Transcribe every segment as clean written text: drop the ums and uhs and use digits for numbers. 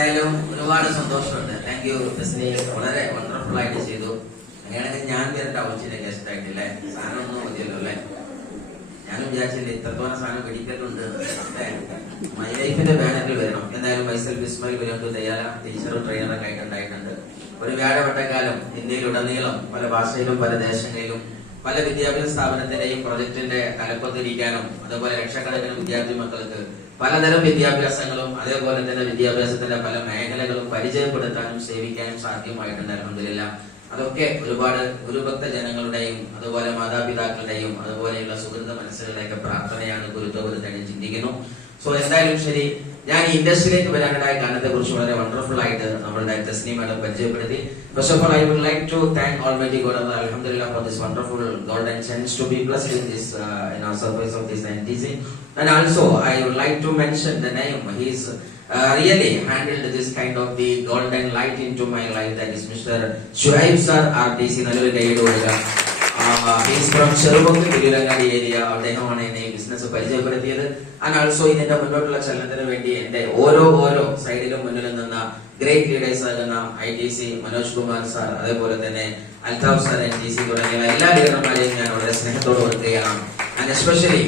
എന്തായാലും ഒരുപാട് സന്തോഷമുണ്ട്. താങ്ക് യു ബിസ്നി, വളരെ വണ്ടർഫുൾ ആയിട്ട് ചെയ്തു. അങ്ങനെയാണെങ്കിൽ ഞാൻ വരേണ്ട ആവശ്യമില്ല ഗസ്റ്റ് ആയിട്ടില്ലേ, സാധനം ഒന്നും മതിയല്ലോ അല്ലേ. ഞാനും വിചാരിച്ചില്ല ഇത്രത്തോളം സാധനം പിടിക്കലുണ്ട് അല്ലേ. മൈ ലൈഫിന്റെ ബാനറിൽ വരണം. എന്തായാലും മൈസെൽഫ് ഇസ്മായിൽ വരും തയ്യാറ ടീച്ചറും ട്രെയിനറൊക്കെ ആയിട്ടുണ്ടായിട്ടുണ്ട്. ഒരു വ്യാഴവട്ടക്കാലം ഇന്ത്യയിലുടനീളം പല ഭാഷയിലും പല ദേശങ്ങളിലും പല വിദ്യാഭ്യാസ സ്ഥാപനത്തിന്റെയും പ്രൊജക്ടിന്റെ തലപ്പത്തിരിക്കാനും അതുപോലെ ലക്ഷക്കണക്കിന് വിദ്യാർത്ഥി മക്കൾക്ക് പലതരം വിദ്യാഭ്യാസങ്ങളും അതേപോലെ തന്നെ വിദ്യാഭ്യാസത്തിന്റെ പല മേഖലകളും പരിചയപ്പെടുത്താനും സേവിക്കാനും സാധ്യമായിട്ടുണ്ട്. അൽഹംദുലില്ലാഹ്. അതൊക്കെ ഒരുപാട് ഗുരുഭക്ത ജനങ്ങളുടെയും അതുപോലെ മാതാപിതാക്കളുടെയും അതുപോലെയുള്ള സുഹൃത്ത മനസ്സുകളുടെയൊക്കെ പ്രാർത്ഥനയാണ് ഗുരുത്വം ചിന്തിക്കുന്നു. സോ എന്തായാലും ശരി, ഞാൻ ഈ ഇൻഡസ്ട്രിയിലേക്ക് വരാനുണ്ടായ കാരണത്തെ കുറിച്ച് വളരെ വണ്ടർഫുൾ ആയിട്ട് നമ്മളുടെ തസ്നി മാഡം പരിചയപ്പെടുത്തി. First of all, I would like to thank Almighty God, Alhamdulillah, for this wonderful golden chance to be blessed in this, surface of this NTC. And also, I would like to mention the name. He's really handled this kind of the golden light into my life. That is Mr. Shuaib sir, RTC. He's from Cherubukku, Virulangadi area. അദ്ദേഹമാണ് എന്നെ ഈ business പരിചയപ്പെടുത്തിയത്. And also ഇതിന്റെ മുന്നോട്ടുള്ള ചലനത്തിന് വേണ്ടി എന്റെ ഓരോ സൈഡിലും മുന്നിൽ നിന്ന ഗ്രേറ്റ് ലീഡേഴ്സ് ആകുന്ന ITC മനോജ് കുമാർ സാർ, അതേപോലെ തന്നെ അൽതാഫ് സാർ, NTC തുടങ്ങിയ എല്ലാ ലീഡർമാരെയും ഞാൻ വളരെ സ്നേഹത്തോടെ ഓർക്കുകയാണ്. ആൻഡ് എസ്പെഷ്യലി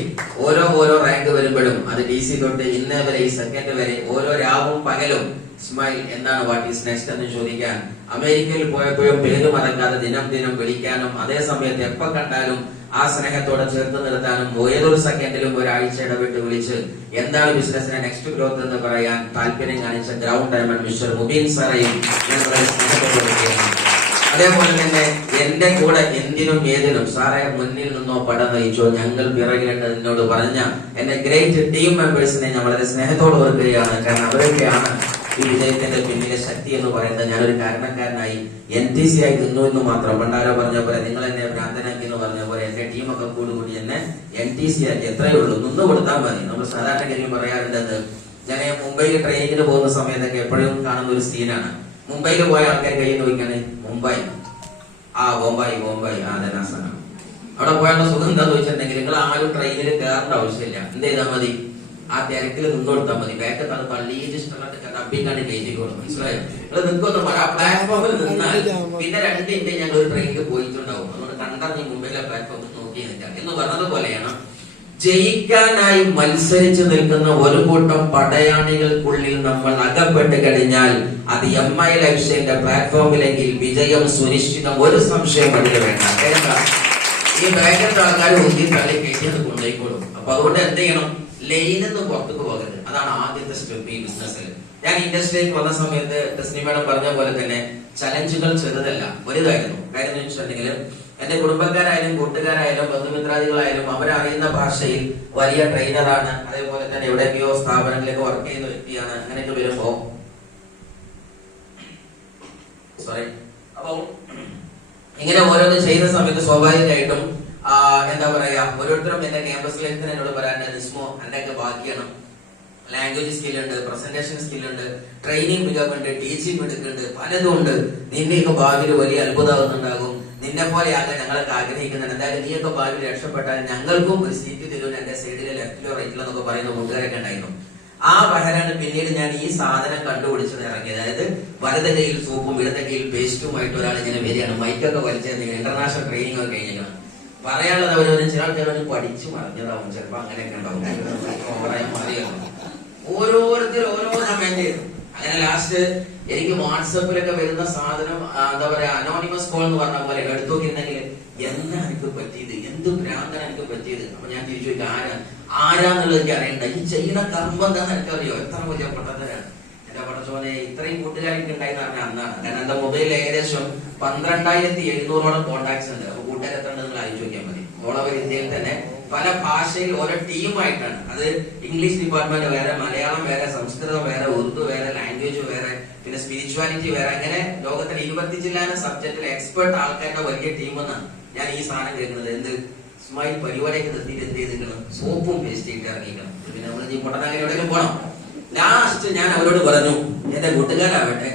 ഓരോ റാങ്ക് വരുമ്പോഴും അത് DC തൊട്ട് ഇന്നേ വരെ ഈ സെക്കൻഡ് വരെ ഓരോ രാവും പകലും ഇസ്മായിൽ എന്താണ് വാട്ട് ഈസ് നെക്സ്റ്റ് എന്ന് ചോദിക്കാൻ, അമേരിക്കയിൽ പോയപ്പോഴും പേര് മറക്കാതെ ദിനം വിളിക്കാനും അതേ സമയത്ത് എപ്പോ കണ്ടാലും ആ സ്നേഹത്തോടെ ചേർത്ത് നിർത്താനും ഏതൊരു സെക്കൻഡിലും ഒരാഴ്ച ഇടവിട്ട് വിളിച്ച് എന്താണ് ബിസിനസിന്റെ നെക്സ്റ്റ് ഗ്രോത്ത് എന്ന് പറയാൻ താല്പര്യം കാണിച്ച ഗ്രൗണ്ട് ഡയമണ്ട് മിസ്റ്റർ മുബീൻ സാറേയും ഞാൻ വളരെ സ്നേഹത്തോടെ. അതേപോലെ തന്നെ എന്റെ കൂടെ എന്തിനും ഏതിനും സാറെ മുന്നിൽ നിന്നോ പടം നയിച്ചോ ഞങ്ങൾ പിറകിലുണ്ട് എന്നോട് പറഞ്ഞ എന്റെ ഗ്രേറ്റ് ടീം മെമ്പേഴ്സിനെ ഞാൻ വളരെ സ്നേഹത്തോടെ ഓർക്കുകയാണ്. കാരണം അവരൊക്കെയാണ് ഈ വിജയത്തിന്റെ പിന്നിലെ ശക്തി എന്ന് പറയുന്നത്. ഞാനൊരു കാരണക്കാരനായി NTC ആയി നിന്നു എന്ന് മാത്രം. പണ്ടാരോ പറഞ്ഞ പോലെ നിങ്ങൾ എന്നെ ഭ്രാന്തനാക്കി എന്ന് പറഞ്ഞ പോലെ എന്റെ ടീമൊക്കെ കൂടി എന്നെ NTC ആക്കി. എത്രയേ ഉള്ളൂ, നിന്ന് കൊടുത്താൽ മതി. നമ്മൾ സാധാരണഗതിയിൽ പറയാറുണ്ടെന്ന്. ഞാൻ മുംബൈയിൽ ട്രെയിനിങ്ങിന് പോകുന്ന സമയത്തൊക്കെ എപ്പോഴും കാണുന്ന ഒരു സീനാണ്. മുംബൈയിൽ പോയ ആൾക്കാർ കയ്യിൽ നോക്കിയാണ് ബോംബായി അതന്നെ സാധനം. അവിടെ പോയുള്ള സുഖം എന്താന്ന് വെച്ചിട്ടുണ്ടെങ്കിൽ നിങ്ങൾ ആരും ട്രെയിനിൽ കയറേണ്ട ആവശ്യമില്ല. എന്ത് ചെയ്താൽ മതി, ആ തിരക്കിൽ നിന്നോടുത്താൽ മതി. ബാക്കത്ത് അത് പള്ളിയിൽ ഇഷ്ടമുള്ള ഡബ്ബിക്കാണ്ട് കയറ്റിക്കോളും. മനസ്സിലായോ? നിങ്ങൾ നിൽക്കൊന്നും ആ പ്ലാറ്റ്ഫോമിൽ നിന്നാൽ പിന്നെ 2 മിനിറ്റ് ഞങ്ങൾ ഒരു ട്രെയിനിൽ പോയിട്ടുണ്ടാവും. അതുകൊണ്ട് കണ്ടാൽ നീ മുംബൈയിലെ പ്ലാറ്റ്ഫോമിൽ നോക്കി നിൽക്കാം എന്ന് പറഞ്ഞതുപോലെയാണ്. ജയിക്കാനായി മത്സരിച്ചു നിൽക്കുന്ന ഒരു കൂട്ടം പടയാളികൾക്കുള്ളിൽ നമ്മൾ അകപ്പെട്ട് കഴിഞ്ഞാൽ അത് MI ലൈഫ്സ്റ്റൈലിന്റെ പ്ലാറ്റ്ഫോമിലെങ്കിൽ വിജയം സുനിശ്ചിതം. ഒരു സംശയം അതിൽ വേണ്ട. ഈ ബാക്കത്തെ ആൾക്കാർ ഒന്നി തള്ളി കയറ്റി അത് കൊണ്ടുപോയിക്കോളും. അപ്പൊ അതുകൊണ്ട് എന്ത് ചെയ്യണം, ലൈനിൽ നിന്ന് പുറത്തേക്ക് പോകരുത്. അതാണ് ആദ്യത്തെ സ്റ്റെപ്പ് ഈ ബിസിനസ്സിൽ. ഞാൻ ഇൻഡസ്ട്രിയിലേക്ക് വന്ന സമയത്ത് തസ്നി മാഡം പറഞ്ഞ പോലെ തന്നെ ചലഞ്ചുകൾ ചെറുതല്ല, വലുതായിരുന്നു. കാര്യം എന്ന് വെച്ചിട്ടുണ്ടെങ്കിൽ എന്റെ കുടുംബക്കാരായാലും കൂട്ടുകാരായാലും ബന്ധുമിത്രാദികളായാലും അവരറിയുന്ന ഭാഷയിൽ വലിയ ട്രെയിനറാണ്, അതേപോലെ തന്നെ എവിടെയൊക്കെയോ സ്ഥാപനങ്ങളിലേക്ക് വർക്ക് ചെയ്യുന്ന വ്യക്തിയാണ്. അങ്ങനെയൊക്കെ വരുമ്പോ അപ്പൊ ഇങ്ങനെ ഓരോന്ന് ചെയ്യുന്ന സമയത്ത് സ്വാഭാവികമായിട്ടും എന്താ പറയാ, ഓരോരുത്തരും എന്റെ ക്യാമ്പസിലേക്ക് എന്നോട് പറയാറുണ്ട്, നിസ്മോ എന്റെയൊക്കെ ബാക്കിയാണ്. ലാംഗ്വേജ് സ്കില്ലുണ്ട്, പ്രസന്റേഷൻ സ്കില്ലുണ്ട്, ട്രെയിനിങ് മികവുണ്ട്, ടീച്ചിങ് എടുക്കുന്നുണ്ട്, പലതും ഉണ്ട്. നിന്നെയൊക്കെ ഭാവിയിൽ വലിയ അത്ഭുതമാകുന്നുണ്ടാകും. നിന്നെ പോലെയാകാൻ ഞങ്ങളൊക്കെ ആഗ്രഹിക്കുന്നുണ്ട്. എന്തായാലും നീയൊക്കെ ഭാവിയിൽ രക്ഷപ്പെട്ടാൽ ഞങ്ങൾക്കും ഒരു സീറ്റ് തരുമെന്ന് എന്റെ സൈഡിലെ ലെഫ്റ്റിലോ റൈറ്റിലോ എന്നൊക്കെ പറയുന്ന കൂട്ടുകാരൊക്കെ ഉണ്ടായിരുന്നു. ആ ബഹരാണ് പിന്നീട് ഞാൻ ഈ സാധനം കണ്ടുപിടിച്ചത് ഇറങ്ങിയത്. അതായത് വലത് കയ്യിൽ സൂപ്പും ഇടത്തെ കയ്യിൽ പേസ്റ്റുമായിട്ട് ഒരാൾ ഇങ്ങനെ വരികയാണ്. മൈക്കൊക്കെ വലിച്ചെന്തെങ്കിലും ഇന്റർനാഷണൽ ട്രെയിനിങ് ഒക്കെ കഴിഞ്ഞിരിക്കണം. പറയാനുള്ളത് അവരവരും ചില ആൾക്കാരൊന്നും പഠിച്ചു മറിഞ്ഞതാവും, ചിലപ്പോ അങ്ങനെയൊക്കെ ഉണ്ടാവും. ഓരോരുത്തർ ഓരോ കമന്റ് ചെയ്തു. അങ്ങനെ ലാസ്റ്റ് എനിക്ക് വാട്സപ്പിലൊക്കെ വരുന്ന സാധനം എന്താ പറയാ, അനോണിമസ് കോൾ എന്ന് പറഞ്ഞ പോലെ എടുത്തു നോക്കിയിരുന്നെങ്കിൽ എന്താ എനിക്ക് പറ്റിയത്, എന്ത് ഭ്രാന്താണ് എനിക്ക് പറ്റിയത്. അപ്പൊ ഞാൻ തിരിച്ചു ചോദിക്കും, ആരാന്നുള്ളത് എനിക്ക് അറിയണ്ട. ഈ ചെയ്യുന്ന കർമ്മം എന്താന്ന് എനിക്കറിയോ? എത്ര വലിയ പൊട്ടത്തരാണ് എന്റെ പടച്ചോനെ. ഇത്രയും കൂട്ടുകാർക്ക് ഉണ്ടായിന്ന് പറഞ്ഞാൽ അന്നാണ്. കാരണം എന്റെ മൊബൈലിൽ ഏകദേശം 12,700ഓളം കോൺടാക്ട്സ് ഉണ്ട്. അപ്പൊ കൂട്ടുകാർ എത്ര നിങ്ങൾ അയച്ചു നോക്കിയാൽ മതി. ഓൾ ഓവർ ഇന്ത്യയിൽ തന്നെ പല ഭാഷയിൽ ഓരോ ടീമായിട്ടാണ്. അത് ഇംഗ്ലീഷ് ഡിപ്പാർട്ട്മെന്റ് വേറെ, മലയാളം വേറെ, സംസ്കൃതം വേറെ, ഉറുദു വേറെ, ലാംഗ്വേജ് വേറെ, പിന്നെ സ്പിരിച്വാലിറ്റി വേറെ. അങ്ങനെ ലോകത്തിൽ 25 സബ്ജക്റ്റിൽ എക്സ്പെർട്ട് ആൾക്കാരുടെ വലിയ ടീമെന്നാണ് ഞാൻ ഈ സാധനം കേൾക്കുന്നത്. എന്ത് സ്മൈൽ പരിപാടിയൊക്കെ നിർത്തിയിട്ട് എന്ത് ചെയ്തിരിക്കണം, സോപ്പും പേസ്റ്റ് ചെയ്തിട്ട് ഇറങ്ങിക്കണം. പിന്നെ നമ്മൾ ഈ പൊട്ടനാഗിലോടേക്കും പോകണം. ലാസ്റ്റ് ഞാൻ അവരോട് പറഞ്ഞു, എന്റെ കൂട്ടുകാരാവട്ടെ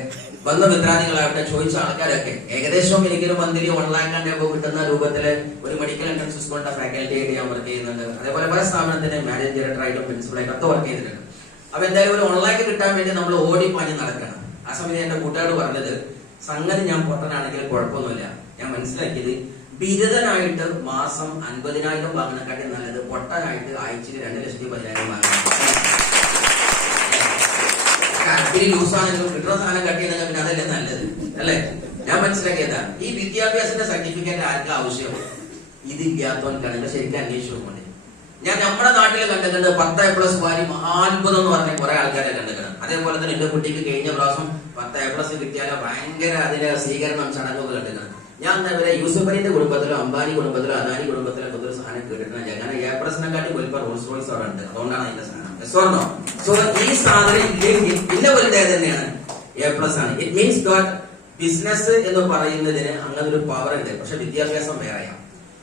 ബന്ധമിത്രാദികളാവട്ടെ ചോദിച്ച ആൾക്കാരൊക്കെ ഏകദേശം എനിക്കൊരു മന്ത്ലി 1 lakh കിട്ടുന്ന രൂപത്തില് ഒരു മെഡിക്കൽ എൻട്രൻസ് സ്കൂളിന്റെ ഫാക്കൽറ്റി ആയിട്ട് ഞാൻ വർക്ക് ചെയ്യുന്നുണ്ട്. അതേപോലെ പല സ്ഥാപനത്തിന്റെ മാനേജ് ഡയറക്ടറായിട്ടും പ്രിൻസിപ്പളായിട്ടും ഒക്കെ വർക്ക് ചെയ്തിട്ടുണ്ട്. അപ്പൊ എന്തായാലും ഒരു ഓൺലൈൻ കിട്ടാൻ വേണ്ടി നമ്മൾ ഓടിപ്പാഞ്ഞ് നടക്കണം. ആ സമയത്ത് എന്റെ കൂട്ടുകാരോട് പറഞ്ഞത്, സംഗതി ഞാൻ പൊട്ടനാണെങ്കിൽ കുഴപ്പമൊന്നുമില്ല. ഞാൻ മനസ്സിലാക്കിയത് ബിരുദനായിട്ട് മാസം 50,000 വാങ്ങുന്നതിനെക്കാട്ടി നല്ലത് പൊട്ടനായിട്ട് ആഴ്ചയിൽ 2,10,000 വാങ്ങണം. ലൂസാണെങ്കിലും കിട്ടുന്ന സാധനം കട്ട് ചെയ്താൽ പിന്നെ അതല്ലേ നല്ലത്, അല്ലേ? ഞാൻ മനസ്സിലാക്കിയതാണ്. ഈ വിദ്യാഭ്യാസത്തിന്റെ സർട്ടിഫിക്കറ്റ് ആർക്കും ആവശ്യം? ഇതില്ലാത്തവൻക്കാണെങ്കിൽ ശരിക്കും അന്വേഷിച്ചു നോക്കണ്ടേ. ഞാൻ നമ്മുടെ നാട്ടിൽ കണ്ടിട്ടുണ്ട് 10A+ വാരി മഹാത്ഭുതം എന്ന് പറഞ്ഞ കുറെ ആൾക്കാരെ കണ്ടിട്ടുണ്ട്. അതേപോലെ തന്നെ എന്റെ കുട്ടിക്ക് കഴിഞ്ഞ പ്രാവശ്യം 10A+ കിട്ടിയാലോ ഭയങ്കര അതിന്റെ സ്വീകരണം ചടങ്ങുകൾ കണ്ടിട്ടുണ്ട്. ഞാൻ ഇവരെ യൂസുഫ് അലിന്റെ കുടുംബത്തിലോ അംബാനി കുടുംബത്തിലോ അദാനി കുടുംബത്തിലോ ഒരു സാധനം കേട്ടിട്ടില്ല. കാരണം A+നെക്കാട്ടി വലിപ്പം റോൾസ് റോയ്സ് അവിടെ ഉണ്ട്. അതുകൊണ്ടാണ് അതിന്റെ സാധനം. സോ ഈ സാധനം ഇല്ലെങ്കിൽ പിന്നെ വലുതേ തന്നെയാണ് A+ ആണ്. ഇറ്റ് മീൻസ് ദാറ്റ് ബിസിനസ് എന്ന് പറയുന്നതിന് അങ്ങനെ ഒരു പവർ ഉണ്ട്. പക്ഷെ വിദ്യാഭ്യാസം വേറെയാണ്.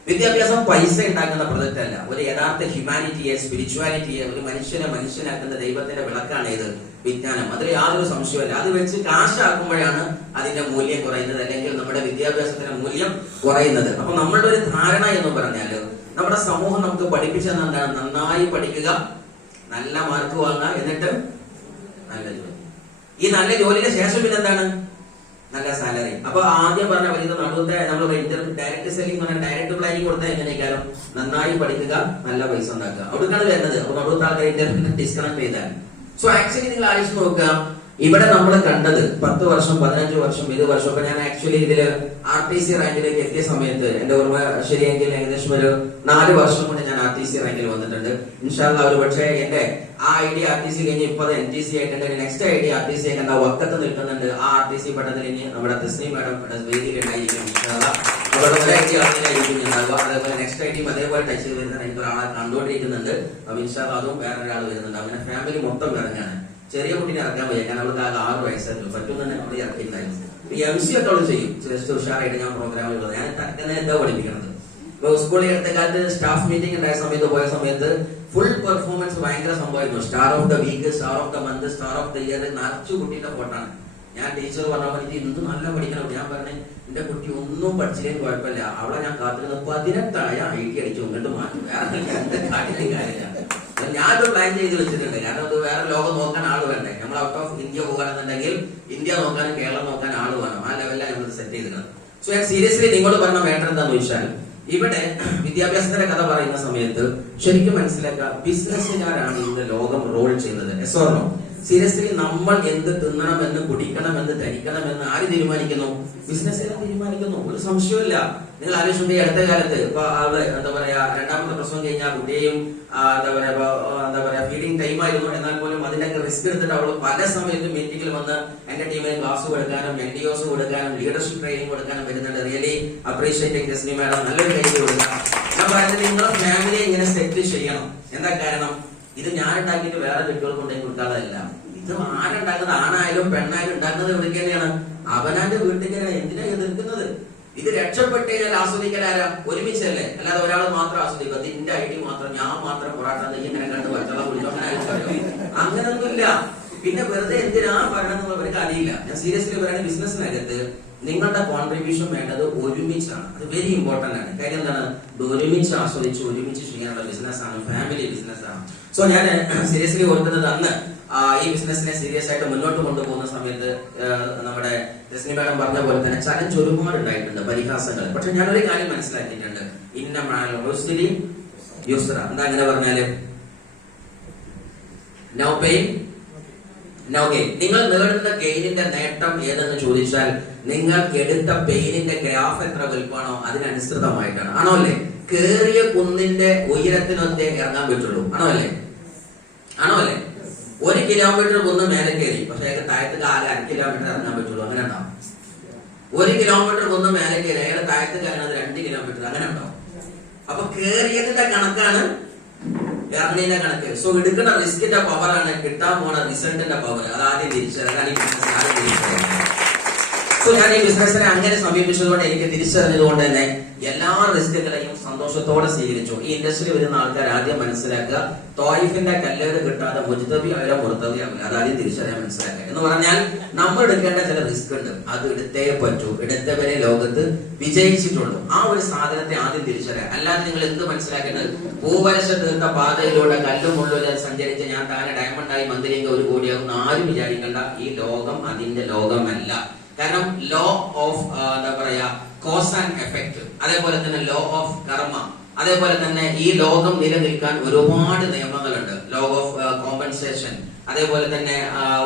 വിദ്യാഭ്യാസം പൈസ ഉണ്ടാക്കുന്ന പ്രൊജക്റ്റ് അല്ല. ഒരു യഥാർത്ഥ ഹ്യൂമാനിറ്റിയെ, സ്പിരിച്വാലിറ്റിയെ, ഒരു മനുഷ്യനെ മനുഷ്യനാക്കുന്ന ദൈവത്തിന്റെ വിളക്കാണ് ഇത് വിജ്ഞാനം. അതിൽ യാതൊരു സംശയമല്ല. അത് വെച്ച് കാശാക്കുമ്പോഴാണ് അതിന്റെ മൂല്യം കുറയുന്നത്, അല്ലെങ്കിൽ നമ്മുടെ വിദ്യാഭ്യാസത്തിന്റെ മൂല്യം കുറയുന്നത്. അപ്പൊ നമ്മളുടെ ഒരു ധാരണ എന്ന് പറഞ്ഞാല് നമ്മുടെ സമൂഹം നമുക്ക് പഠിപ്പിച്ചത് എന്താണ്? നന്നായി പഠിക്കുക, നല്ല മാർക്ക് വാങ്ങുക, എന്നിട്ട് നല്ല ജോലി. ഈ നല്ല ജോലിയുടെ ശേഷം പിന്നെ എന്താണ്? നല്ല സാലറി. അപ്പൊ ആദ്യം പറഞ്ഞ വലിയ നടുവത്തെ നമ്മൾ ഡയറക്ട് സെല്ലിംഗ് പറഞ്ഞാൽ ഡയറക്ട് പ്ലാനിങ് കൊടുത്താൽ എങ്ങനെയൊക്കെയാലും നന്നായി പഠിക്കുക, നല്ല പൈസ ഉണ്ടാക്കുക, അവിടേക്കാണ് വരുന്നത്. അപ്പൊ നടുവത്തെ ആൾക്കാർ ഇന്റർനെറ്റ് ഡിസ്കണക്ട് ചെയ്താൽ. സോ ആക്ച്വലി നിങ്ങൾ ആലോചിച്ച് നോക്കുക, ഇവിടെ നമ്മൾ കണ്ടത് 10 വർഷം 15 വർഷം 20 വർഷം. അപ്പൊ ഞാൻ ആക്ച്വലി ഇതില് RTC റാങ്കിലേക്ക് എത്തിയ സമയത്ത് എന്റെ ഓർമ്മ ശരിയെങ്കിൽ ഏകദേശം ഒരു 4 വർഷം കൊണ്ട് ഞാൻ RTC റാങ്കിൽ വന്നിട്ടുണ്ട്. ഇൻഷാല്ല ഒരു പക്ഷേ എന്റെ ആ ഐഡി RTC കഴിഞ്ഞ് ഇപ്പൊ NTC ആയിട്ടുണ്ട്. നെക്സ്റ്റ് ഐഡി RTC ആയിട്ട് എന്താ വക്കത്ത് നിൽക്കുന്നുണ്ട്. ആ RTC പട്ടത്തിൽ ഇനി നമ്മുടെ തസ്നീം മാഡം വേദിയിലുണ്ടായിരിക്കും. അവിടെ ഒരു ഐഡി ആയിരിക്കും ഉണ്ടാവുക. അതേപോലെ നെക്സ്റ്റ് ഐഡിയും അതേപോലെ ടച്ച് ചെയ്ത് വരുന്ന എനിക്ക് ഒരാളെ കണ്ടുകൊണ്ടിരിക്കുന്നുണ്ട്. അപ്പൊ ഇൻഷാല്ല അതും വേറൊരാൾ വരുന്നുണ്ട്. അങ്ങനെ ഫാമിലി മൊത്തം ഇറങ്ങാണ്. ചെറിയ കുട്ടീനെ ഇറക്കാൻ വയ്യ, കാരണം അവൾക്ക് ആകെ 6 വയസ്സായിരുന്നു. പറ്റുന്ന നമ്മൾ ഇറക്കിയിട്ടുണ്ടായിരുന്നു. MC ഒക്കെ അവള് ചെയ്യും. ജസ്റ്റ് ഉഷാറായിട്ട് ഞാൻ പ്രോഗ്രാമുകൾ ഞാൻ തന്നെ എന്താ പഠിപ്പിക്കുന്നത്. ഇപ്പൊ സ്കൂളിൽ അടുത്ത കാലത്ത് സ്റ്റാഫ് മീറ്റിംഗ് ഉണ്ടായ സമയത്ത് പോയ സമയത്ത് ഫുൾ പെർഫോമൻസ് ഭയങ്കര സംഭവമായിരുന്നു. Star of the week, star of the month, star of the year, നിറച്ചു കുട്ടിയുടെ ഫോട്ടാണ്. ഞാൻ ടീച്ചർ പറഞ്ഞപ്പോൾ എനിക്ക് എന്ത് നല്ല പഠിക്കണം. ഞാൻ പറഞ്ഞു എന്റെ കുട്ടി ഒന്നും പഠിച്ചില്ലെങ്കിൽ കുഴപ്പമില്ല, അവളെ ഞാൻ കാത്തിരുന്നത് 18ആയ IT അടിച്ചു ഇങ്ങോട്ട് മാറ്റും. വേറെ കാര്യമില്ല. ഞാനത് പ്ലാൻ ചെയ്ത് വെച്ചിട്ടുണ്ട്. കാരണം അത് വേറെ ലോകം നോക്കാൻ ആള് വേണ്ടേ. നമ്മൾ ഔട്ട് ഓഫ് ഇന്ത്യ പോകുകയാണെന്നുണ്ടെങ്കിൽ ഇന്ത്യ നോക്കാനും കേരളം നോക്കാൻ ആള് വേണം. ആ ലെവലിലാണ് നമ്മൾ സെറ്റ് ചെയ്തിരുന്നത്. സോ ഞാൻ സീരിയസ്ലി നിങ്ങളോട് പറഞ്ഞ മാറ്റർ എന്താണെന്ന് ചോദിച്ചാൽ, ഇവിടെ വിദ്യാഭ്യാസത്തിന്റെ കഥ പറയുന്ന സമയത്ത് ശരിക്കും മനസ്സിലാക്കുക, ബിസിനസ്സുകാരാണ് ഇന്ന് ലോകം റോൾ ചെയ്യുന്നത്. എസോർണോ? സീരിയസ്ലി നമ്മൾ എന്ത് തിന്നണമെന്ന്, കുടിക്കണമെന്ന്, ധരിക്കണമെന്ന് ആര് തീരുമാനിക്കുന്നു? ബിസിനസ്സുകാർ തീരുമാനിക്കുന്നു. ഒരു സംശയമില്ല. നിങ്ങൾ ആലോചിച്ചുകൊണ്ട് ഈ അടുത്ത കാലത്ത് ഇപ്പൊ ആള് എന്താ പറയാ 2ാമത്തെ പ്രസവം കഴിഞ്ഞാൽ കുട്ടിയെയും എന്താ പറയാ ഫീഡിങ് ടൈം ആയിരുന്നു. എന്നാൽ പോലും അതിന്റെ റിസ്ക് എടുത്തിട്ട് അവള് പല സമയത്തും മീറ്റിംഗിൽ വന്ന് എന്റെ ടീമിന് ക്ലാസ് കൊടുക്കാനും NDOs കൊടുക്കാനും ലീഡർഷിപ്പ് ട്രെയിനിങ് കൊടുക്കാനും വരുന്നുണ്ട്. റിയലി അപ്രീഷിയേറ്റിംഗ് ജസ്മി മാഡം, നല്ലൊരു കൈ കൊടുക്കണം. ഞാൻ പറയുന്നത് നിങ്ങളുടെ ഫാമിലിയെ ഇങ്ങനെ സെറ്റ് ചെയ്യണം. എന്താ കാരണം? ഇത് ഞാൻ ഉണ്ടാക്കിയിട്ട് വേറെ കുട്ടികൾക്ക് കൊണ്ടേ കൊടുക്കാതല്ല. ഇത് ആരുണ്ടാക്കുന്നത്, ആണായാലും പെണ്ണായാലും ഉണ്ടാക്കുന്നത് എവിടെ തന്നെയാണ്? അവനാന്റെ വീട്ടിൽ തന്നെയാണ്. എന്തിനാ എതിർക്കുന്നത്? ഇത് രക്ഷപ്പെട്ട് കഴിഞ്ഞാൽ ആസ്വദിക്കലാരാ? ഒരുമിച്ചല്ലേ, അല്ലാതെ ഒരാൾ മാത്രം ആസ്വദിക്കും. അത് എന്റെ ഐഡി മാത്രം, ഞാൻ മാത്രം പൊറാട്ട ഇങ്ങനെ കണ്ട് വച്ചളം അങ്ങനൊന്നുമില്ല. പിന്നെ വെറുതെ എന്തിനാ പറയണമെന്ന് അവർക്ക് അറിയില്ല. ഞാൻ സീരിയസ്ലി പറയുന്ന ബിസിനസ്സിനകത്ത് നിങ്ങളുടെ കോൺട്രിബ്യൂഷൻ വേണ്ടത് ഒരുമിച്ചാണ്. അത് വെരി ഇമ്പോർട്ടന്റ് ആണ്. കാര്യം എന്താണ്? ഒരുമിച്ച് ആസ്വദിച്ച് ഒരുമിച്ച് ചെയ്യാനുള്ള ബിസിനസ്സാണ്, ഫാമിലി ബിസിനസ്സാണ്. സോ ഞാൻ സീരിയസ്ലി ഓർക്കുന്നത് അന്ന് ഈ ബിസിനസിനെ സീരിയസ് ആയിട്ട് മുന്നോട്ട് കൊണ്ടുപോകുന്ന സമയത്ത് നമ്മുടെ ജസ്മി മാഡം പറഞ്ഞ പോലെ തന്നെ ചലഞ്ച് ഒരുപാട് ഉണ്ടായിട്ടുണ്ട്, പരിഹാസങ്ങൾ. പക്ഷെ ഞാനൊരു കാര്യം മനസ്സിലാക്കിയിട്ടുണ്ട്, ഇന്ന ഉസ്രി യുസ്ര. എന്താ അങ്ങനെ പറഞ്ഞാല്? No pain no gain. നിങ്ങൾ നേടുന്ന ഗെയിനിന്റെ നേട്ടം ഏതെന്ന് ചോദിച്ചാൽ നിങ്ങൾ എടുത്ത പെയിനിന്റെ ഗ്രാഫ് എത്ര വലുപ്പമാണോ അതിനനുസൃതമായിട്ടാണ്. ആണോ അല്ലേ? കേറിയ കുന്നിന്റെ ഉയരത്തിനൊത്തേ ഇറങ്ങാൻ പറ്റുള്ളൂ. ആണോ അല്ലേ? ആണോ അല്ലേ? 1 കിലോമീറ്റർ കുന്ന് മേലെ കയറി, പക്ഷെ അയാൾക്ക് താഴത്തേക്ക് ആകെ 1 കിലോമീറ്റർ ഇറങ്ങാൻ പറ്റുള്ളൂ. അങ്ങനെ ഉണ്ടാവും. 1 കിലോമീറ്റർ കുന്ന് മേലെ കയറി അയാളുടെ താഴത്തേക്ക് ഇറങ്ങുന്നത് 2 കിലോമീറ്റർ. അങ്ങനെ ഉണ്ടാവും. അപ്പൊ കേറിയതിന്റെ കണക്കാണ് ഇറങ്ങിന്റെ കണക്ക്. സോ എടുക്കുന്ന റിസ്കിന്റെ പവറാണ് കിട്ടാൻ പോണ റിസൾട്ടിന്റെ പവർ. അത് ആദ്യം തിരിച്ചറിയാൻ സോ ഞാൻ ഈ ബിസിനസ്സിനെ അങ്ങനെ സമീപിച്ചതുകൊണ്ട് എനിക്ക് തിരിച്ചറിഞ്ഞതുകൊണ്ട് തന്നെ എല്ലാ റിസ്കുകളെയും സന്തോഷത്തോടെ സ്വീകരിച്ചു. ഈ ഇൻഡസ്ട്രി വരുന്ന ആൾക്കാർ ആദ്യം മനസ്സിലാക്കുക, തോയിഫിന്റെ കല്ലേറ് കിട്ടാതെ മുജ്തബി ആവില്ല, മുർത്തബി ആവില്ല. അതാദ്യം തിരിച്ചറിയാൻ മനസ്സിലാക്കുക. എന്ന് പറഞ്ഞാൽ നമ്മൾ എടുക്കേണ്ട ചില റിസ്ക് ഉണ്ട്, അത് എടുത്തേ പറ്റൂ. എടുത്തവരെ ലോകത്ത് വിജയിച്ചിട്ടുള്ളൂ. ആ ഒരു സാധനത്തെ ആദ്യം തിരിച്ചറിയാം. അല്ലാതെ നിങ്ങൾ എന്ത് മനസ്സിലാക്കേണ്ടത്, പൂവരശ തീർത്ത പാതയിലൂടെ കല്ലും മുള്ളും സഞ്ചരിച്ച് ഞാൻ താനെ ഡയമണ്ടായി മന്ദിരങ്ങൾ 1 കോടിയാകുന്ന ആരും വിചാരിക്കേണ്ട. ഈ ലോകം അതിന്റെ ലോകമല്ല. കാരണം ലോ ഓഫ് എന്താ പറയാ കോസ് ആൻഡ് എഫക്ട്, അതേപോലെ തന്നെ ലോ ഓഫ് കർമ്മ, അതേപോലെ തന്നെ ഈ ലോകം നിലനിൽക്കാൻ ഒരുപാട് നിയമങ്ങളുണ്ട്. ലോ ഓഫ് കോമ്പൻസേഷൻ, അതേപോലെ തന്നെ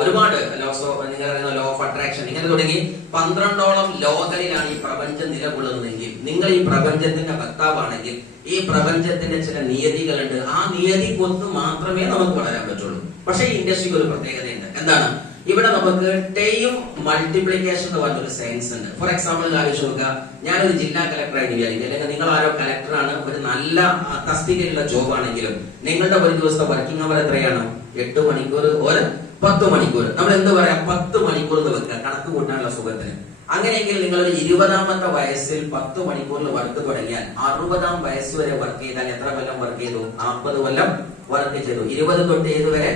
ഒരുപാട് ലോസ് ഓഫ്, നിങ്ങൾ പറയുന്ന ലോ ഓഫ് അട്രാക്ഷൻ, ഇങ്ങനെ തുടങ്ങി 12ഓളം ലോകളിലാണ് ഈ പ്രപഞ്ചം നിലകൊള്ളുന്നതെങ്കിൽ, നിങ്ങൾ ഈ പ്രപഞ്ചത്തിന്റെ വക്താവാണെങ്കിൽ ഈ പ്രപഞ്ചത്തിന്റെ ചില നിയതികളുണ്ട്. ആ നിയതിക്കൊത്ത് മാത്രമേ നമുക്ക് വളരാൻ പറ്റുള്ളൂ. പക്ഷേ ഈ ഇൻഡസ്ട്രിക്ക് ഒരു പ്രത്യേകതയുണ്ട്. എന്താണ്? ഇവിടെ നമുക്ക് ടൈം മൾട്ടിപ്ലിക്കേഷൻ എന്ന് പറഞ്ഞൊരു സയൻസ് ഉണ്ട്. ഫോർ എക്സാമ്പിൾ ആലോചിച്ച് നോക്കുക, ഞാനൊരു ജില്ലാ കളക്ടറായിട്ട് വിചാരിക്കും, അല്ലെങ്കിൽ നിങ്ങൾ ആരോ കളക്ടറാണ്, ഒരു നല്ല തസ്തികയിലുള്ള ജോബ് ആണെങ്കിലും നിങ്ങളുടെ ഒരു ദിവസത്തെ വർക്കിംഗ് അവർ എത്രയാണ്? 8 മണിക്കൂർ, ഒരു 10 മണിക്കൂർ. നമ്മൾ എന്ത് പറയാം, 10 മണിക്കൂർ എന്ന് വെക്കുക കണക്ക് കൂട്ടാനുള്ള സുഖത്തിന്. അങ്ങനെയെങ്കിൽ നിങ്ങൾ ഒരു 20ാമത്തെ വയസ്സിൽ 10 മണിക്കൂറിൽ വർക്ക് തുടങ്ങിയാൽ 60ാം വയസ്സ് വരെ വർക്ക് ചെയ്താൽ എത്ര കൊല്ലം വർക്ക് ചെയ്തു? 40 കൊല്ലം വർക്ക് ചെയ്തു. 20 തൊട്ട് 7 വരെ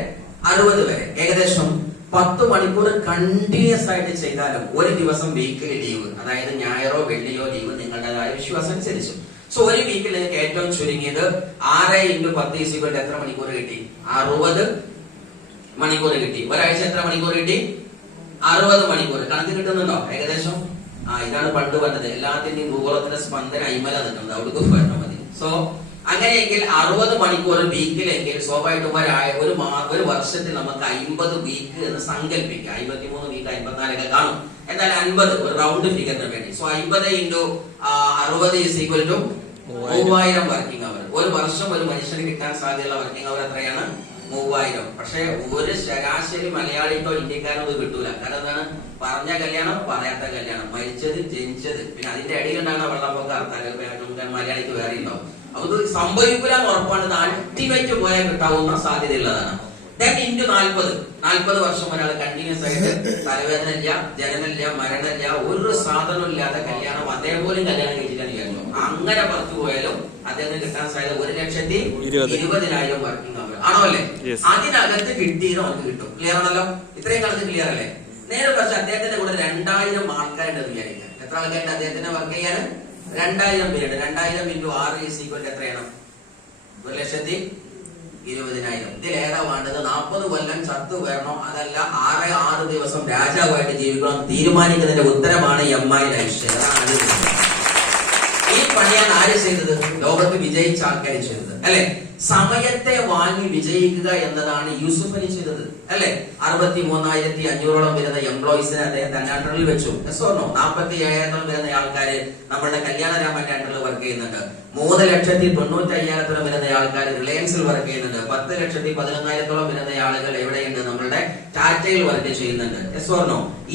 60 വരെ, ഏകദേശം 10 മണിക്കൂർ കണ്ടിന്യൂസ് ആയിട്ട് ചെയ്താലും ഒരു ദിവസം വീക്കിലി ലീവ്, അതായത് ഞായറോ വെള്ളിയോ ലീവ് നിങ്ങളുടേതായ വിശ്വാസം അനുസരിച്ചു. സോ ഒരു വീക്കിൽ നിങ്ങൾക്ക് ഏറ്റവും ചുരുങ്ങിയത് 6 × 10 എത്ര മണിക്കൂർ കിട്ടി? 60 മണിക്കൂർ കിട്ടി. ഒരാഴ്ച എത്ര മണിക്കൂർ കിട്ടി? 60 മണിക്കൂർ. കണക്ക് കിട്ടുന്നുണ്ടോ ഏകദേശം? ഇതാണ് പണ്ട് പറഞ്ഞത്, എല്ലാത്തിന്റെയും ഭൂഗോളത്തിന്റെ സ്പന്ദന അയിമല നിൽക്കുന്നത്, അവിടെ പറഞ്ഞാൽ മതി. സോ അങ്ങനെയെങ്കിൽ 60 മണിക്കൂർ വീക്കിലെങ്കിൽ സ്വാഭാവികമായിട്ടും ഒരു വർഷത്തിൽ നമുക്ക് 50 വീക്ക് എന്ന് സങ്കല്പിക്കാം. 53 വീക്ക് 54 ഒക്കെ കാണും. എന്നാൽ 50 ഒരു റൗണ്ട് ഫിഗറിന് വേണ്ടി. സോ 50 × 60 3000 വർക്കിംഗ് അവർ. ഒരു വർഷം ഒരു മനുഷ്യന് കിട്ടാൻ സാധ്യതയുള്ള വർക്കിംഗ് അവർ എത്രയാണ്? 3000. പക്ഷെ ഒരു ശരാശരി മലയാളിക്കോ ഇന്ത്യക്കാരോ ഇത് കിട്ടൂല. കാരണം എന്താണ്? പറഞ്ഞ കല്യാണം, പറയാത്ത കല്യാണം, മരിച്ചത്, ജനിച്ചത്, പിന്നെ അതിന്റെ ഇടയിലുണ്ടാകുന്ന വെള്ളപ്പൊക്ക മലയാളിക്ക് വേറെ ഉണ്ടാവും. അത് സംഭവിക്കില്ല എന്ന് ഉറപ്പാണ്. ഇത് അൾട്ടിമേറ്റ് പോയാൽ കിട്ടാവുന്ന സാധ്യതയുള്ളതാണ്. ദെൻ ഇൻറ്റു 40 വർഷം ഒരാൾ കണ്ടിന്യൂസ് ആയിട്ട് തലവേദന ഇല്ല, ജനനമില്ല, മരണമില്ല, ഒരു സാധനം ഇല്ലാതെ കല്യാണം അതേപോലും കല്യാണം കഴിച്ചിട്ടാണ് വിചാരിച്ചു. അങ്ങനെ പുറത്തു പോയാലും അദ്ദേഹത്തിന് കിട്ടാൻ സാധ്യത 1,20,000 വർക്കിംഗ് അവർ ആണോ അല്ലേ? അതിനകത്ത് കിട്ടിയത് നമുക്ക് കിട്ടും. ക്ലിയർ ആണല്ലോ? ഇത്രയും കണക്ക് ക്ലിയർ അല്ലേ? നേരെ പക്ഷെ അദ്ദേഹത്തിന്റെ കൂടെ 2000 ആൾക്കാരുണ്ടെന്ന് വിചാരിക്കാം. എത്ര ആൾക്കാരുണ്ട് അദ്ദേഹത്തിന് വർക്ക് ചെയ്യാൻ? 2000 പേരുണ്ട്. 2000 × 6 എത്രയാണ്? 1,20,000. ഇതിൽ ഏതാ വേണ്ടത്? 40 കൊല്ലം ചത്തു വരണോ, അതല്ല 6 ദിവസം രാജാവായിട്ട് ജീവിക്കണം? തീരുമാനിക്കുന്നതിന്റെ ഉത്തരമാണ് MI ലൈഫ്. ഈ പണിയാണ് ആര് ചെയ്തത്? ലോകത്ത് വിജയിച്ച ആൾക്കാർ ചെയ്തത് അല്ലെ? സമയത്തെ വാങ്ങി വിജയിക്കുക എന്നതാണ് യൂസുഫ് അലി ചെയ്തത് അല്ലെ? 63,500 വരുന്ന എംപ്ലോയീസിനെ അദ്ദേഹം അണ്ടറിൽ വെച്ചു. 47,000 വരുന്ന ആൾക്കാര് നമ്മളുടെ കല്യാണരാമന്റെ അണ്ടറിൽ വർക്ക് ചെയ്യുന്നുണ്ട്. 3,95,000 വരുന്ന ആൾക്കാർ റിലയൻസിൽ വർക്ക് ചെയ്യുന്നുണ്ട്. 10,11,000 വരുന്ന ആളുകൾ എവിടെയുണ്ട്? നമ്മളുടെ ടാറ്റയിൽ വർക്ക് ചെയ്യുന്നുണ്ട്.